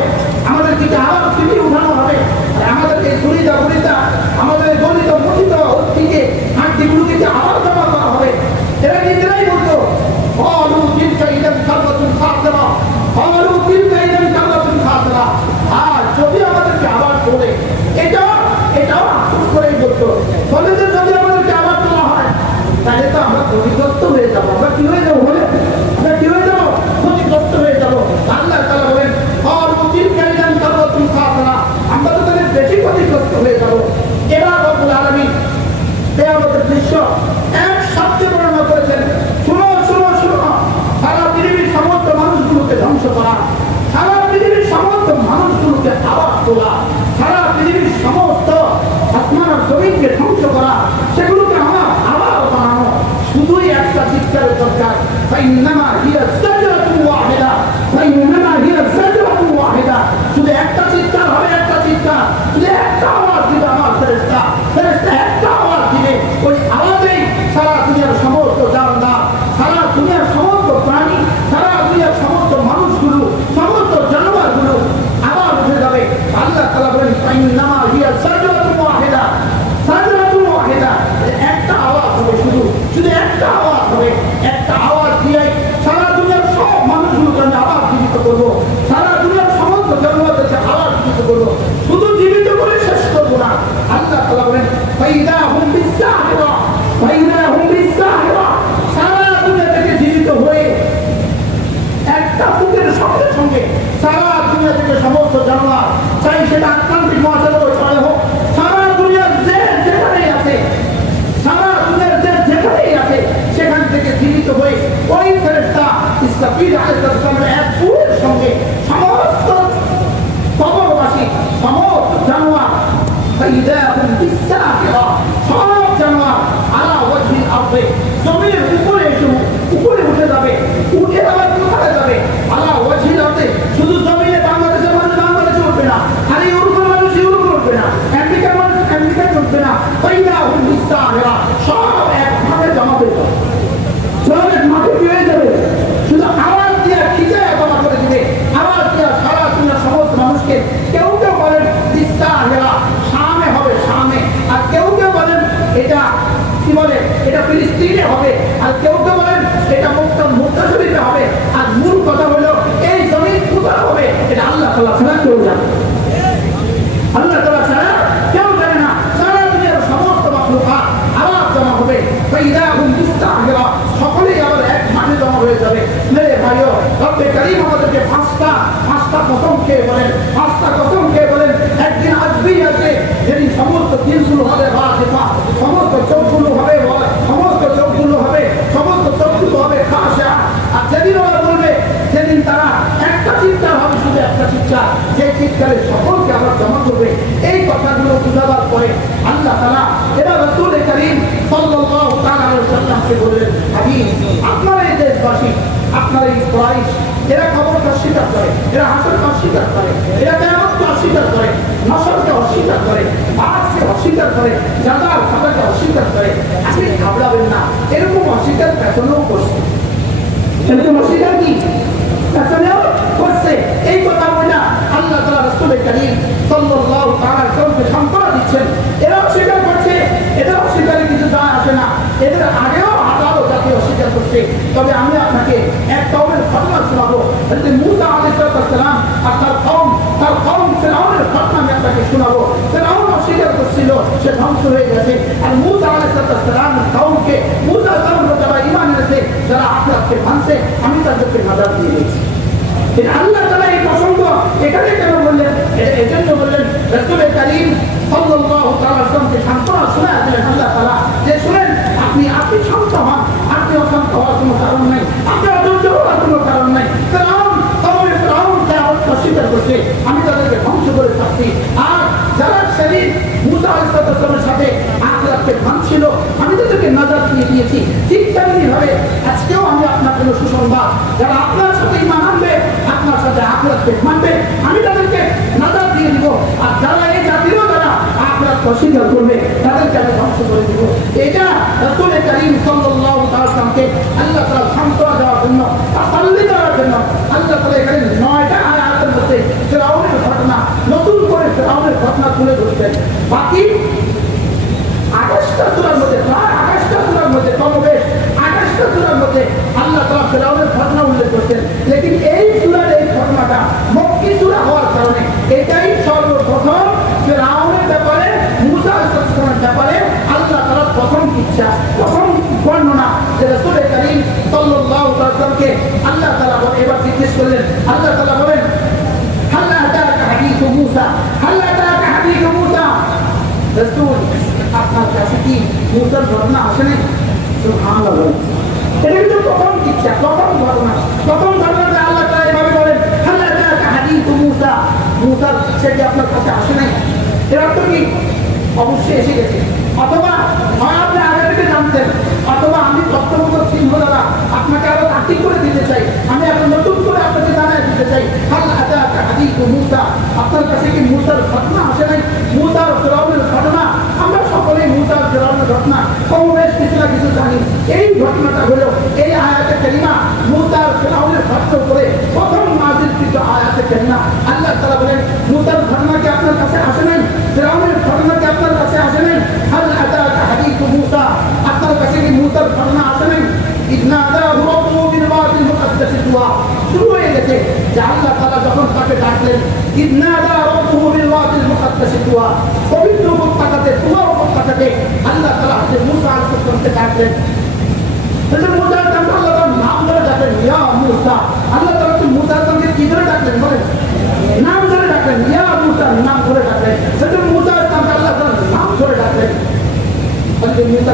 আমাদেরকে আবার ফিরিয়ে উঠানো হবে, আর আমাদেরকে গুলিতা গুলিতা আমাদের গলিত মথিত থেকে হাড্ডিগুলোকে আবার জমা করা হবে। এরা নিজেরাই বলতো ক্বালু তিলকা ইযান কাররাতুন খাসিরা, ক্বালু তিলকা ইযান কাররাতুন খাসিরা, আর যদি আমাদেরকে আবার তোলে, এটাও আফসোস করেই বলতো, বলে যে যদি আমাদেরকে আবার তোলা হয় তাহলে তো আমরা ক্ষতিগ্রস্ত হয়ে যাবো। আমরা কি হয়ে যাবো বলে? আমরা কি হয়ে যাবো? ক্ষতিগ্রস্ত হয়ে যাবো। আল্লাহ তাআলা বলেন ক্বালু তিলকা ইযান কাররাতুন খাসিরা, আমরা তো তাহলে বেশি ক্ষতিগ্রস্ত হয়ে যাবো। এবার রব্বুল আলামিন কিয়ামতের দৃশ্য এক শব্দে বর্ণনা করেছেন। শুনো শুনো শুনো, সারা পৃথিবীর সমস্ত মানুষগুলোকে ধ্বংস করা, সারা পৃথিবীর সমস্ত মানুষগুলোকে আবার তোলা, সারা পৃথিবীর সমস্ত আসমান আর জমিনকে ধ্বংস করা, সেগুলোকে আমার আবার বানানো, শুধুই একটা চিৎকারের দরকার। ফাইন্নামা হিয়া সাজরাতুন ওয়াহিদা, ফাইন্নামা হিয়া সাজরাতুন ওয়াহিদা, শুধু একটা চিৎকার হবে, একটা চিৎকার, শুধু একটা আওয়াজ দিবে আমার ফেরেশতা, ফেরেশতা একটা আওয়াজ দিবে, ওই আওয়াজেই সারা দুনিয়ার সমস্ত জানদার, সারা দুনিয়ার সমস্ত প্রাণী, সারা দুনিয়ার সমস্ত মানুষগুলো, সমস্ত জানোয়ারগুলো আবার উঠে যাবে। আল্লাহ তাআলা বলেন ফাইন্নামা হিয়া সাজরাতুন ওয়াহিদা, সাজরাতুন ওয়াহিদা, একটা আওয়াজ হবে, শুধু একটা আওয়াজ হবে। একটা আওয়াজ দিয়ে সারা দুনিয়া فإذا هم بالساهرة সব জানোয়ার আলা ওয়াজহিল আরদে জমিনের উপরে উঠে যাবে উঠে আবার কোথায় যাবে আলা ওয়াজহিল আরদে শুধু জমিনে বাংলাদেশের মানুষ বাংলাদেশে উঠবে না আর ইউরোপের মানুষ ইউরোপে উঠবে না আমেরিকার মানুষ আমেরিকায় উঠবে না ফাইদা হুম বিসসাহিরা সব একভাবে জমা হয়ে যাবে সব এক মাঠে পেয়ে যাবে শুধু আওয়াজ দিয়ে খিচায় জমা করে দিবে আওয়াজ দিয়ে সারা দুনিয়ার সমস্ত মানুষকে কেউ কেউ বলেন বিসসাহিরা শামে হবে শামে আর কেউ কেউ বলেন এটা কি বলে এটা ফিলিস্তিনে হবে আর কেউ কেউ বলেন এটা মুক্তা শরীফে হবে আর মূল কথা হলো এই জমিন কোথায় হবে এটা আল্লাহ তাআলা ছাড়া কেউ জানে আল্লাহ তাআলা ছাড়া কেউ জানে না সারা দুনিয়ার সমস্ত মাখলুকাত আবার জমা হবে ফাইদা হুম বিসসাহিরা সকলেই আবার এক মাঠে জমা হয়ে যাবে মেরে ভাইও রব্বে কারীম আমাদেরকে পাঁচটা কসম খেয়ে বলেন একদিন আসবেই আসবে যেদিন সমস্ত দিনগুলো হবে সমস্ত চোখগুলো হবে খাশিয়া আর যেদিন ওরা বলবে সেদিন তারা একটা চিৎকার হবে শুধু একটা চিৎকার যে চিৎকারে সকলকে আবার জমা করবে এই কথাগুলো বুঝাবার পরে আল্লাহ তাআলা এবার রাসূল কারীম সাল্লাল্লাহু তাআলা আলাইহি ওয়াসাল্লামকে বললেন হাবিব আপনারা এই দেশবাসী আপনারা এই কুরাইশ এরা খবরকে অস্বীকার করে এরা হাসরকে অস্বীকার করে এরা কিয়ামতকে অস্বীকার করে নসরকে অস্বীকার করে বাসকে অস্বীকার করে জাদার খাবারকে অস্বীকার করে আপনি ঘাবড়াবেন না এরকম অস্বীকার পেছনেও করছে এরকম অস্বীকার কি পেছনেও করছে এই কথা বলে আল্লাহ তাআলা রাসূল কারীম সাল্লাল্লাহু তাআলা আলাইহি ওয়াসাল্লামকে সান্ত্বনা দিচ্ছেন এরা অস্বীকার করছে এরা অস্বীকারে কিছু যায় আসে না এদের আগেও হাজারো জাতি অস্বীকার করছে তবে আমি আপনাকে এক কওমের ঘটনা শোনাবো হযরত মূসা আলাইহিস সালাম আর তার কওম ফিরআউনের ঘটনা আমি আপনাকে শোনাবো ফিরআউন অস্বীকার করছিল সে ধ্বংস হয়ে গেছে আর মূসা আলাইহিস সালামের কওমকে মূসা কওমরা যারা ঈমান এনেছে যারা আখিরাতকে মানছে আমি তাদেরকে নাজাত দিয়ে দিয়েছি এটা আল্লাহ তাআলা এই প্রসঙ্গ এখানে কেন বললেন এজন্য বললেন রাসূল কারীম সাল্লাল্লাহু তাআলা আলাইহি ওয়াসাল্লামকে সান্ত্বনা শোনায় দিলেন আল্লাহ তাআলা যে শুনেন আপনি শান্ত হন আপনি অশান্ত হওয়ার কোনো কারণ নাই আপনার ধৈর্য হওয়ার কোনো কারণ নাই ফিরআউন অস্বীকার করছে আমি তাদেরকে ধ্বংস করে থাকছি আর যারা সেদিন মূসা আলাইহিস সালামের সাথে আখিরাতকে মানছিল আমি তাদেরকে নাজাত দিয়ে দিয়েছি ঠিক তেমনি ভাবে আজকেও আমি আপনার জন্য সুসংবাদ যারা আপনার সাথে ঈমান আনবে আপনার সাথে আখিরাতকে মানবে আমি তাদেরকে নাজাত দিয়ে দিব আর যারা এই জাতিরও যারা আখিরাতকে অস্বীকার করবে তাদেরকে আমি ধ্বংস করে দিব এটা রাসূল কারীম সাল্লাল্লাহু তাআলা সাল্লামকে আল্লাহ তাআলা সান্ত্বনা দেওয়ার জন্য তাসাল্লি দেওয়ার জন্য আল্লাহ তাআলা এখানে 9টা আয়াতের মধ্যে ফিরআউনের ঘটনা নতুন করে ফিরআউনের ঘটনা তুলে ধরছেন বাকি 28টা সূরার মধ্যে প্রায় 28টা সূরার মধ্যে কমবেশ 28টা সূরার মধ্যে আল্লাহ তাআলা ফিরআউনের ঘটনা উল্লেখ করছেন লেকিন এই সূরার এই ঘটনাটা মক্কি সূরা হওয়ার কারণে এটাই সর্বপ্রথম ফিরআউনের ব্যাপারে মূসা আলাইহিস সালামের ব্যাপারে আল্লাহ তাআলা প্রথম বর্ণনা যে রাসূল কারীম সাল্লাল্লাহু আলাইহি ওয়াসাল্লামকে আল্লাহ তাআলা এবার জিজ্ঞেস করলেন আল্লাহ তাআলা বলেন হাল আতাকা হাদিসু মূসা রাসূল আপনার কাছে কি মূসার ঘটনা আসে নাই সুবহানাল্লাহ এটা কিন্তু প্রথম কিচ্ছা প্রথম ঘটনাতে আল্লাহ তাআলা এভাবে বলেন হাল আতাকা হাদিসু মূসার কিচ্ছা কি আপনার কাছে আসে নাই এর অর্থ কি অবশ্যই এসে গেছে অথবা আপনি আগে থেকে জানতেন অথবা আমি তথ্যমূলক চিহ্ন দ্বারা আপনাকে আরো তাকিদ করে দিতে চাই আমি এখন নতুন করে আপনাকে জানাই দিতে চাই হাল আতাকা হাদিসু মূসা আপনার কাছে কি মূসার ঘটনা আসে নাই মূসার ফিরআউনের ঘটনা আমরা সকলেই মূসার ফিরআউনের ঘটনা কমবেশ কিছু না কিছু জানি এই ঘটনাটা হলো এই আয়াতে কারিমা মূসার ফিরআউনের ঘটনা করে প্রথম নাযিলকৃত আয়াতে কারিমা আল্লাহ তাআলা বলেন মূসার ঘটনা কি আপনার কাছে আসে নাই ফিরআউনের ঘটনা কি আপনার কাছে আসে নাই হাল আতাকা হাদিসু মূসা আপনার কাছে কি মূসার ঘটনা আসে নাই ইদনাদাহু রাব্বুহু বিল ওয়াদিল মুকাদ্দাস তুয়া শুরু হয়ে গেছে যে আল্লাহ তাআলা যখন তাকে ডাকলেন ইদনাদা রাব্বুহু বিল ওয়াদিল মুকাদ্দাস তুয়া পবিত্র উপত্যকাতে তুয়া উপত্যকাতে আল্লাহ তাআলা যে মূসা আলাইহিস সালামকে ডাকলেন সেটা মূসার আল্লাহ তাআলা নাম ধরে ডাকলেন ইয়া মূসা আল্লাহ তাআলা মূসা আলাইহিস কি ধরে ডাকলেন বলেন নাম ধরে ডাকলেন ইয়া মূসা নাম ধরে ডাকলেন সেটা মূসা আলাইহিস আল্লাহ তাআলা নাম ধরে ডাকলেন বলে মূসা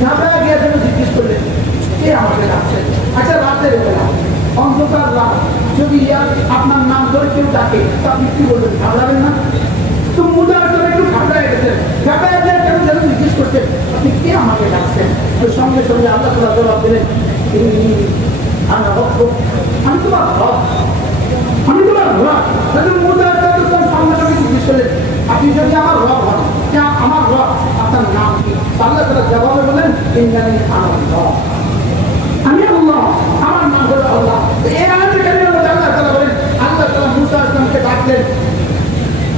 ঘাবড়ায় গিয়ে যেন জিজ্ঞেস করলেন কে আমাকে ডাকছে আচ্ছা রাতের বেলা অন্ধকার রাত যদি আপনার নাম ধরে কেউ ডাকে আপনি কি বলবেন? ঘাবড়াবেন না? তো মুসা আসলাম একটু ঘাবড়ায় গেছেন, ঘাবড়ায় গিয়ে কেন যেন জিজ্ঞেস করছেন আপনি কে আমাকে ডাকছেন? তো সঙ্গে সঙ্গে আল্লাহ তাআলা জবাব দিলেন, আমি তোমার রব, আমি তোমার রব। মুসা আসলাম সঙ্গে সঙ্গে জিজ্ঞেস করলেন, আপনি যদি আমার রব হন, আমার রব আপনার নাম কি? আল্লাহ তাআলা জবাবে বলেন, ইন্নানি আনা রব, আমি আল্লাহ, আমার নাম হলো আল্লাহ। এই আয়াতের কারণে আল্লাহ তাআলা বলেন, আল্লাহ তাআলা মুসা আসলামকে ডাকলেন,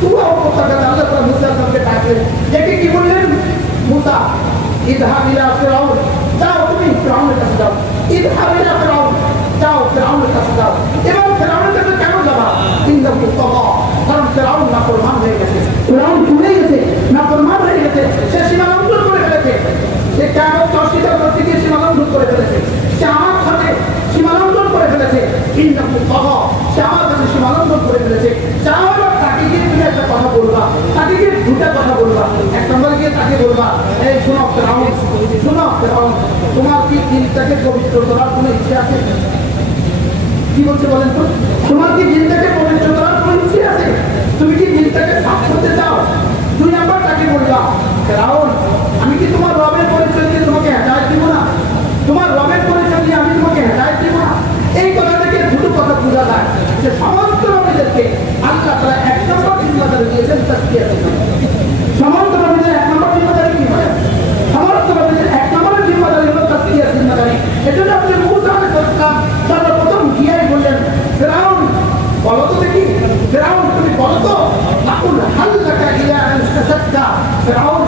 পুরো উপত্যকাতে আল্লাহ তাআলা মুসা আসলামকে ডাকলেন, ডেকে কি বললেন? মুসা ইযহাব ইলা ফিরআউন, যাও তুমি ফিরআউনের কাছে যাও। ইযহাব ইলা ফিরআউন, যাও ফিরআউনের কাছে যাও। এবং ফিরআউনের কাছে কেন যাবা? ইন্নাহু তাগা, কারণ ফিরআউন নাফরমান হয়ে গেছে, ফিরআউন ভুলে গেছে, নাফরমান হয়ে গেছে, সে সীমা লঙ্ঘন করে ফেলেছে, সে কেমন অস্বীকার করতে গিয়ে সীমা লঙ্ঘন করে ফেলেছে, সে আমার সাথে সীমা লঙ্ঘন করে ফেলেছে। ইন্নাহু তাগা, সে আমার কাছে সীমা লঙ্ঘন করে ফেলেছে। যাও তাকে গিয়ে তুমি একটা কথা বলবা, তাকে গিয়ে দুটা কথা বলবা। এক নম্বর গিয়ে তাকে বলবা, এই শোনো ফিরআউন, শোনো ফিরআউন, তোমার কি দিলটাকে পবিত্র করার কোনো ইচ্ছে আছে? কি বলছে বলেন তো? তোমার কি দিলটাকে পবিত্র করার কোনো ইচ্ছে আছে? তুমি কি দিলটাকে সাফ করতে চাও? দুই নাম্বার তাকে বলবা, ফিরআউন, আমি কি তোমার রবের পরিচয় দিয়ে তোমাকে হেদায়েত দিব না? তোমার রবের পরিচয় দিয়ে আমি তোমাকে হেদায়েত দিব না? এই কথা থেকে দুটো কথা বোঝা যায় যে সমস্ত নবীদেরকে আল্লাহ তাআলা এক নম্বর জিম্মাদারি দিয়েছেন তাসকিয়ার জন্য। সমস্ত নবীদের এক নম্বর জিম্মাদারি কি হয়? সমস্ত নবীদের এক নম্বরের জিম্মাদারি হলো তাসকিয়ার জিম্মাদারি। এজন্য আপনি মুসা আলাইহিস সালাম সর্বপ্রথম গিয়েই বললেন, ফিরআউন বলো তো দেখি, ফিরআউন তুমি বলো তো, আকুল হাল লাকা ইলা আন তাসাক্কা, ফিরআউন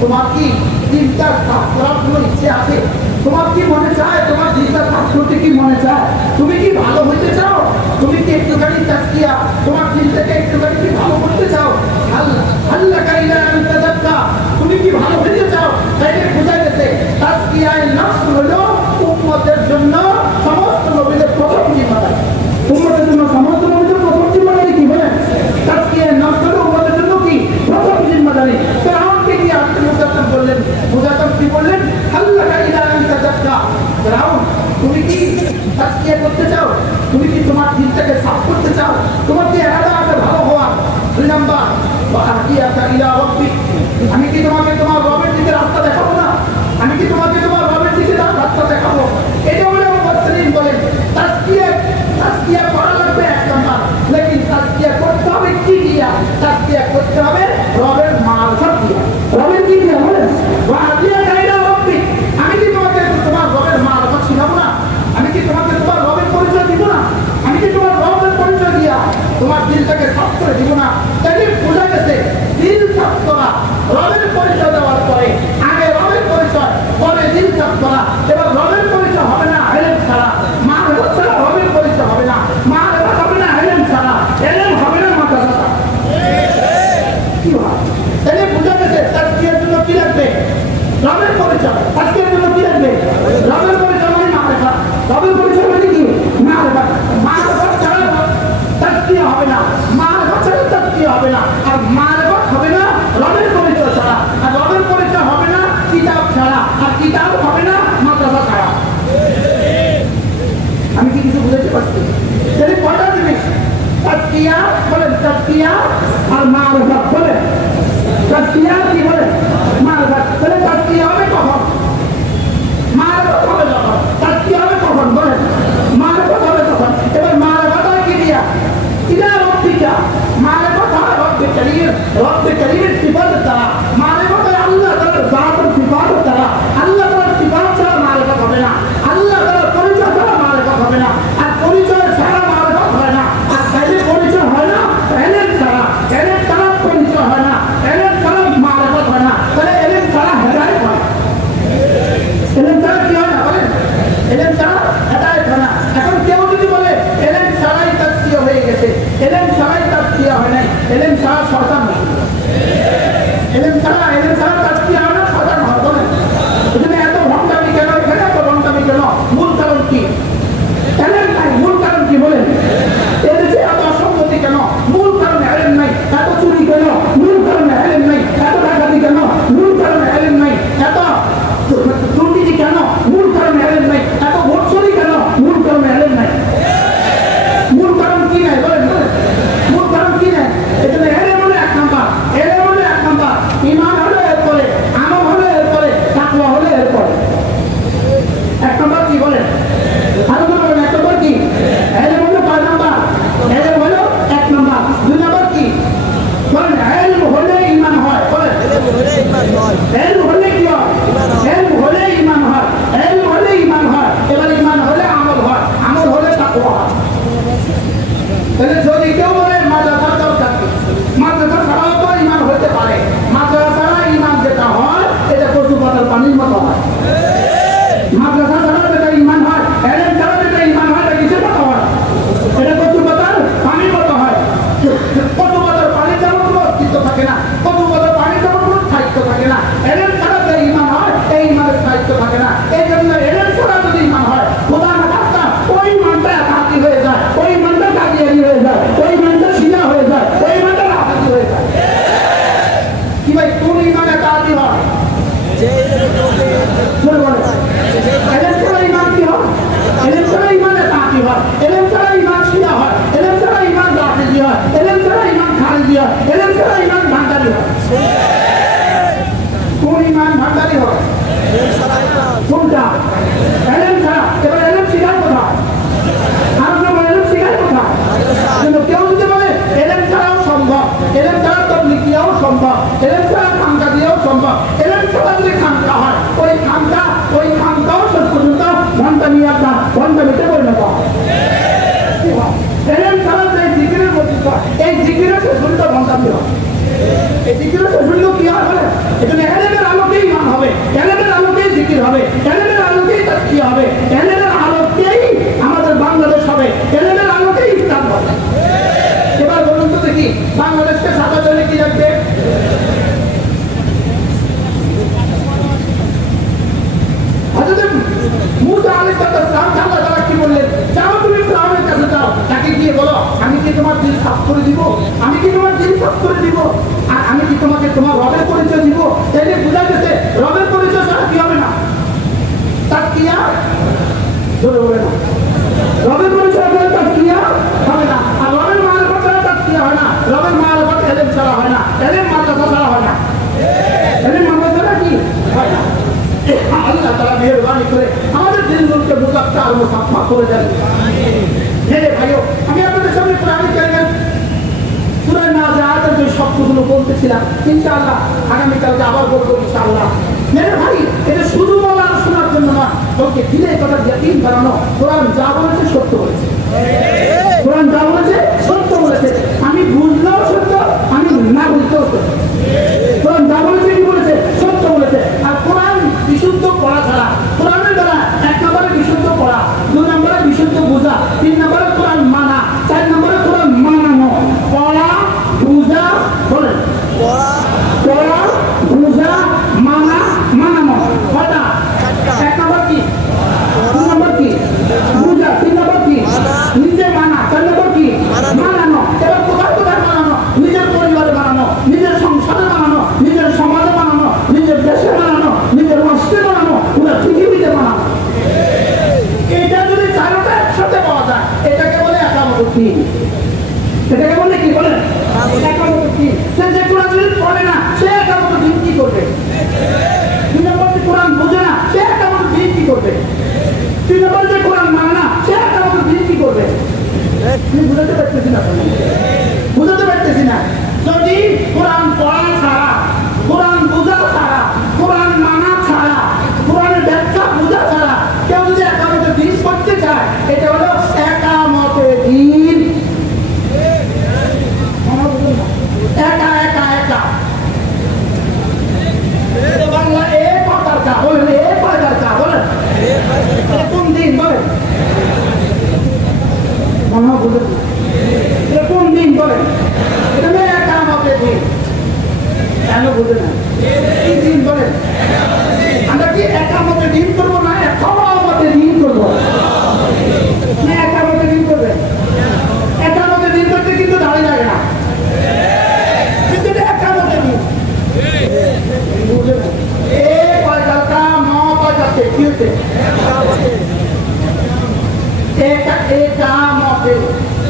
তোমার কি দিলটা সাফ করার কোনো ইচ্ছে আছে? তোমার কি মনে চায়? তোমার দিলটা সাফ করতে কি মনে চায়? তুমি কি ভালো হইতে চাও? তুমি কি একটুখানি তাসকিয়া, তোমার দিলটাকে একটুখানি কি ভালো করতে চাও? হাল লাকা ইলা আন তাসাক্কা, তুমি কি ভালো হইতে চাও? তাইলে বোঝা গেছে তাসকিয়ায়ে নফস হলো উম্মতের জন্য সমস্ত নবীদের প্রথম জিম্মাদারি। উম্মতের জন্য সমস্ত নবীদের প্রথম জিম্মাদারি কি বলেন? তাসকিয়ায়ে নফস হলো উম্মতের জন্য কি প্রথম জিম্মাদারি। ফিরআউনকে কি আপনি মুসাদ্দাম বললেন, মুসাদ্দাম কি বললেন? হাল লাকা ইলা আন তাসাক্কা, ফিরআউন তুমি কি তাসকিয়া করতে চাও? তুমি কি তোমার দিলটাকে সাফ করতে চাও? তোমার কি ইরাদা আছে ভালো হওয়ার? দুই নাম্বার, ওয়াহদিয়াকা ইলা রাব্বিক, আমি কি তোমাকে তোমার রবের দিকে রাস্তা দেখাবো না? আমি কি তোমাকে তোমার রবের দিকে রাস্তা দেখাবো? এটা বলে মুফাসসিরিন বলেন তাসকিয়া করা লাগবে এক নাম্বার, লেকিন তাসকিয়া করতে হবে কি দিয়া? তাসকিয়া করতে হবে রবের মারফত দিয়া। রবের কি দিয়া বলেন? ওয়াহদিয়াকা ইলা রাব্বিক, আমি কি তোমাকে তোমার রবের মারফত শিখাবো না? আমি কি তোমাকে তোমার রবের পরিচয় দিব না? আমি কি তোমার রবের পরিচয় দিয়া তোমার দিলটাকে সাফ করে দিব না? তাহলে বোঝা গেছে দিল সাফ করা, রবের পরিচয় দেওয়ার পরে আগে রবের পরিচয়, পরে দিল সাফ করা। এবার রবের পরিচয় হবে না ইলম ছাড়া, মারফত ছাড়া রবের পরিচয় হবে না, মারফত হবে না ইলম ছাড়া, ইলম হবে না মাদ্রাসা ছাড়া। কি হয়? তাহলে বোঝা গেছে তাসকিয়ার জন্য কি লাগবে? রবের পরিচয়। তাসকিয়ার জন্য কি লাগবে? রবের পরিচয় মানে মারফত। রবের পরিচয় মানে কি? মারফত। মারফত ছাড়া তাসকিয়া হবে না, মারফত ছাড়া তাসকিয়া হবে না, আর মারফত হবে না রবের পরিচয় ছাড়া, আর রবের পরিচয় হবে না কিতাব ছাড়া, আর কিতাব হবে না মাদ্রাসা ছাড়া। আমি কি কিছু বুঝাতে পারছি? তাহলে কয়টা জিনিস? তাসকিয়া বলেন, তাসকিয়া আর মারফত বলেন। তাসকিয়া কি বলেন? মারফত। তাহলে তাসকিয়া হবে কখন? মারফত হবে যখন। তাসকিয়া হবে কখন বলেন? মারফত হবে তখন। এবার মারফত হয় কি দিয়া? ইলা রাব্বিকা, মারফত হয় রব্বে কারীম, রব্বে কারীমের সিফাতের দ্বারা। মারফত হয় আল্লাহ তাআলার জাতের সিফাতের দ্বারা। আল্লাহ তাআলার সিফাত ছাড়া মারফত হবে না, আল্লাহ তাআলার পরিচয় ছাড়া মারফত হবে না, আর পরিচয় ছাড়া মারফত হয় না। আর তাইলে পরিচয় হয় না ইলম ছাড়া, ইলম ছাড়া পরিচয় হয় না, ইলম ছাড়া মারফত হয় না। তাহলে ইলম ছাড়া শেষ হলে তো বন্ধাতে হবে। এই জিকিরের শেষ হলেও কি হয় বলে? এখানে এলেমের আলোকেই ইমান হবে, এলেমের আলোকেই জিকির হবে, এলেমের আলোকেই তাজকিয়া হবে, এলেমের আলোকেই আমাদের বাংলাদেশ হবে, এলেমের আলোকেই ইসলাম হবে। এবার বলুন তো দেখি, বাংলাদেশকে সাজাতে হলে কি লাগবে? হযরত মুসা আলাইহিস সালাম আল্লাহ তাআলা কি বললেন? যাও তুমি ফিরআউনের কাছে যাও, তাকে গিয়ে বলো আমি কি তোমার দিল সাফ করে দিব, আমি কি তোমার দিল সাফ করে দিব, আর আমি কি তোমাকে তোমার রবের পরিচয় দিব। তাইলে বুঝা গেছে রবের পরিচয় ছাড়া কি হবে না? তাজকিয়া জোরে বলে না, রবের পরিচয় ছাড়া তাজকিয়া হবে না। আর রবের মারিফত ছাড়া তাজকিয়া হয় না, রবের মারিফত ইলম ছাড়া হয় না, ইলম মাদ্রাসা ছাড়া হয় না, ইলম মাদ্রাসা ছাড়া কি হয় না। আল্লাহ তাআলা মেহেরবানি করে আমাদের দিলগুলোকে মুজাক্কা আর মুসাফফা করে দেন। মেরে ভাইও, আমি আপনাদের সামনে কোরআন কারীমের সূরা নাজিআতের যে শব্দগুলো বলতেছিলাম, ইনশাআল্লাহ আগামী কালকে আবার বলবো ইনশাআল্লাহ। মেরে ভাই, এটা শুধু বলা আর শোনার জন্য না, বলতে দিলে কথা ইয়াকিন বাড়ানো। কোরআন যা বলেছে সত্য বলেছে, কোরআন যা বলেছে সত্য বলেছে। আমি বুঝলেও সত্য, আমি না বুঝলেও সত্য। কোরআন যা বলেছে কি বলেছে? সত্য বলেছে। আর কোরআন বিশুদ্ধ পড়া ছাড়া, কোরআনের দ্বারা এক নম্বরে বিশুদ্ধ পড়া, দুই নম্বরে বিশুদ্ধ বোঝা, তিন নম্বরে কোরআন মানা, চার নম্বরে কোরআন মানানো। পড়া, বুঝা, বলেন পড়া, বুঝা, মানা, মানানো। কয়টা? এক নম্বর কি? দুই নম্বর কি? বুঝা। তিন নম্বর কি? নিজে মানা। চার নম্বর কি? মানানো। এবার কোথায় কোথায় মানানো? নিজের পরিবারে মানানো, নিজের সংসারে মানানো, নিজের সমাজে মানানো, নিজের দেশে মানানো, নিজের রাষ্ট্রে মানানো, পুরো পৃথিবীতে মানানো। এটা যদি চারটা একসাথে পাওয়া যায়, এটাকে বলে একামতুদ দ্বীন। এটাকে বলে কি বলেন? একামতুদ দ্বীন। যে কোরআন যদি পড়ে না, সে একামতুদ দ্বীন কি করবে? দুই নম্বর যে কোরআন বোঝে না, সে একামতুদ দ্বীন কি করবে? তিন নম্বর যে কোরআন মানে না, সে একামতুদ দ্বীন কি করবে? বুঝাতে পারতেছি না, বুঝাতে পারতেছি না। যদি কোরআন পড়া ছাড়া, কোরআন বোঝা ছাড়া, কোরআন মানা ছাড়া, কোরআনের ব্যাখ্যা বোঝা ছাড়া কেউ যদি একামতে দ্বীন করতে চায়, এটা হলো একামতে দ্বীন। একা একা একা বাংলা এ পাতার কা বলেন, এ পাতার কা বলেন, কোন দিন বলেন? মনে বুঝেন কোন দিন বলেন? এটা একামতে দ্বীন। কেন বুঝে না? কি দিন বলেন? আমরা কি একামতে দ্বীন করবো না একামতে দ্বীন করবো? না একামতে দ্বীন করবে। একামতে দ্বীন করতে কিন্তু দাঁড়িয়ে লাগে না, কিন্তু একামতে দ্বীন বুঝে না। এ পয়সাটা ন পয়সাতে কি হচ্ছে? একামতে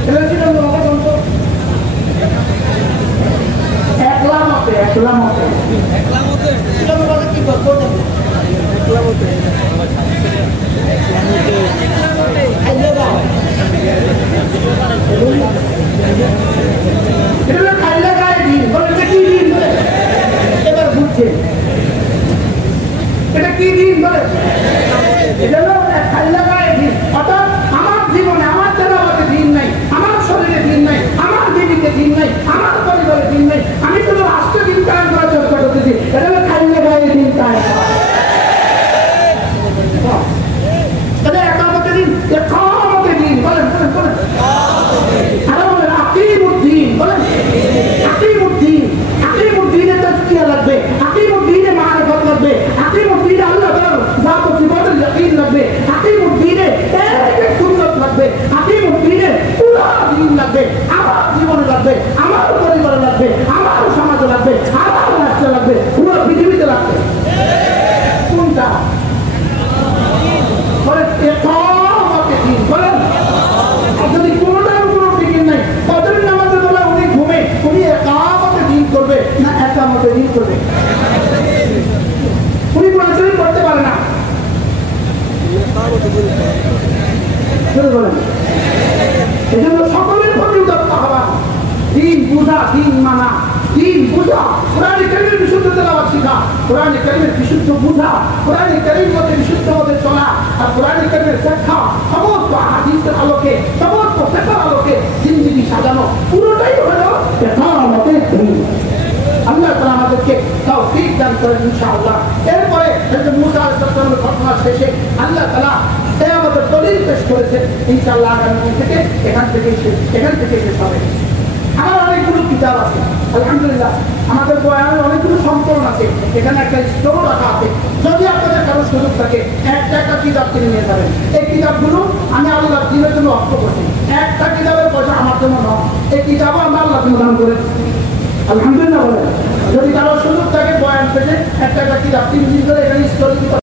এটা ছিল একলামতে, একলামতে একলামতে কি করবো? একলামতে এটা খাইলে গায়ে দিন বলে, এটা কি দিন বলে? এবার বুঝছে এটা কি দিন বলে? এটা হলো খাইলে গায়ে দিন। অর্থাৎ আমার জীবনে, আমার তেলাওয়াতে দিন নাই, আমার শরীরে দিন নাই, আমার জীবিতে দিন নাই, আমার পরিবারে দিন নাই, আমি শুধু রাষ্ট্র দিন কায়েম করার চেষ্টা করতেছি। এটা হলো খাইলে গায়ে দিন কায়েম। একামতে দিন, একামতে দিন বলেন, বলেন বলেন। আরে বলেন আকিমুদ্দিন বলেন, আকিমুদ্দিন। আকিমুদ্দিনের তাজকিয়া লাগবে, আকিমুদ্দিনে মারিফত লাগবে, আকিমুদ্দিনে আল্লাহ তাআলার জাত ও সিফাতের ইয়াকিন লাগবে, আকিমুদ্দিনে এক সুন্নাত লাগবে, আকিমুদ্দিনে পুরো দিন লাগবে। আমার জীবনে লাগবে, আমার পরিবারে লাগবে, আমার সমাজে লাগবে, আমার রাষ্ট্রে লাগবে, পুরো পৃথিবীতে লাগবে। কোনটা বলেন? একামতে দ্বীন বলেন। আর যদি কোনোটার কোনো ফিকির নাই, ফজরের নামাজের বেলা উনি ঘুমে, উনি একামতে দ্বীন করবে না একামতে দ্বীন করবে? উনি কোরআন করতে পারে না, বলেন। এজন্য সকলের প্রতি উদাত্ত আহ্বান, দিন বুঝা, দিন মানা, দিন বুঝা, কোরআনে কারীমের বিশুদ্ধ তেলাওয়াত শিখা, কোরআনে কারীমের বিশুদ্ধ বুঝা, কোরআনে কারীম মতে বিশুদ্ধ মতে চলা, আর কোরআনে কারীমের ব্যাখ্যা সমস্ত হাদিসের আলোকে, সমস্ত ফিকহের আলোকে জিন্দেগি সাজানো, পুরোটাই হলো করেন ইনশাআল্লাহ। এরপরে মুসা আলাইহিস সালামের ঘটনা শেষে আল্লাহ তাআলা আমাদের দলিল পেশ করেছেন, ইনশাআল্লাহ আগামী থেকে এখান থেকে শেষ হবে। আমার অনেকগুলো কিতাব আছে আলহামদুলিল্লাহ, আমাদের বয়ানের অনেকগুলো সংকলন আছে, এখানে একটা স্টোর রাখা আছে। যদি আপনাদের কারো সুযোগ থাকে একটা কিতাব কিনে নিয়ে যাবেন। এই কিতাবগুলো আমি আল্লাহর দ্বীনের জন্য অর্থ করছি, একটা কিতাবের পয়সা আমার জন্য নয়, এই কিতাবও আমরা আল্লাহ দান করে আলহামদুলিল্লাহ বলেন। যদি কারো সুযোগ থাকে বয়ান পেতে একটা কিতাব কিনে নিয়ে এখানে স্টোর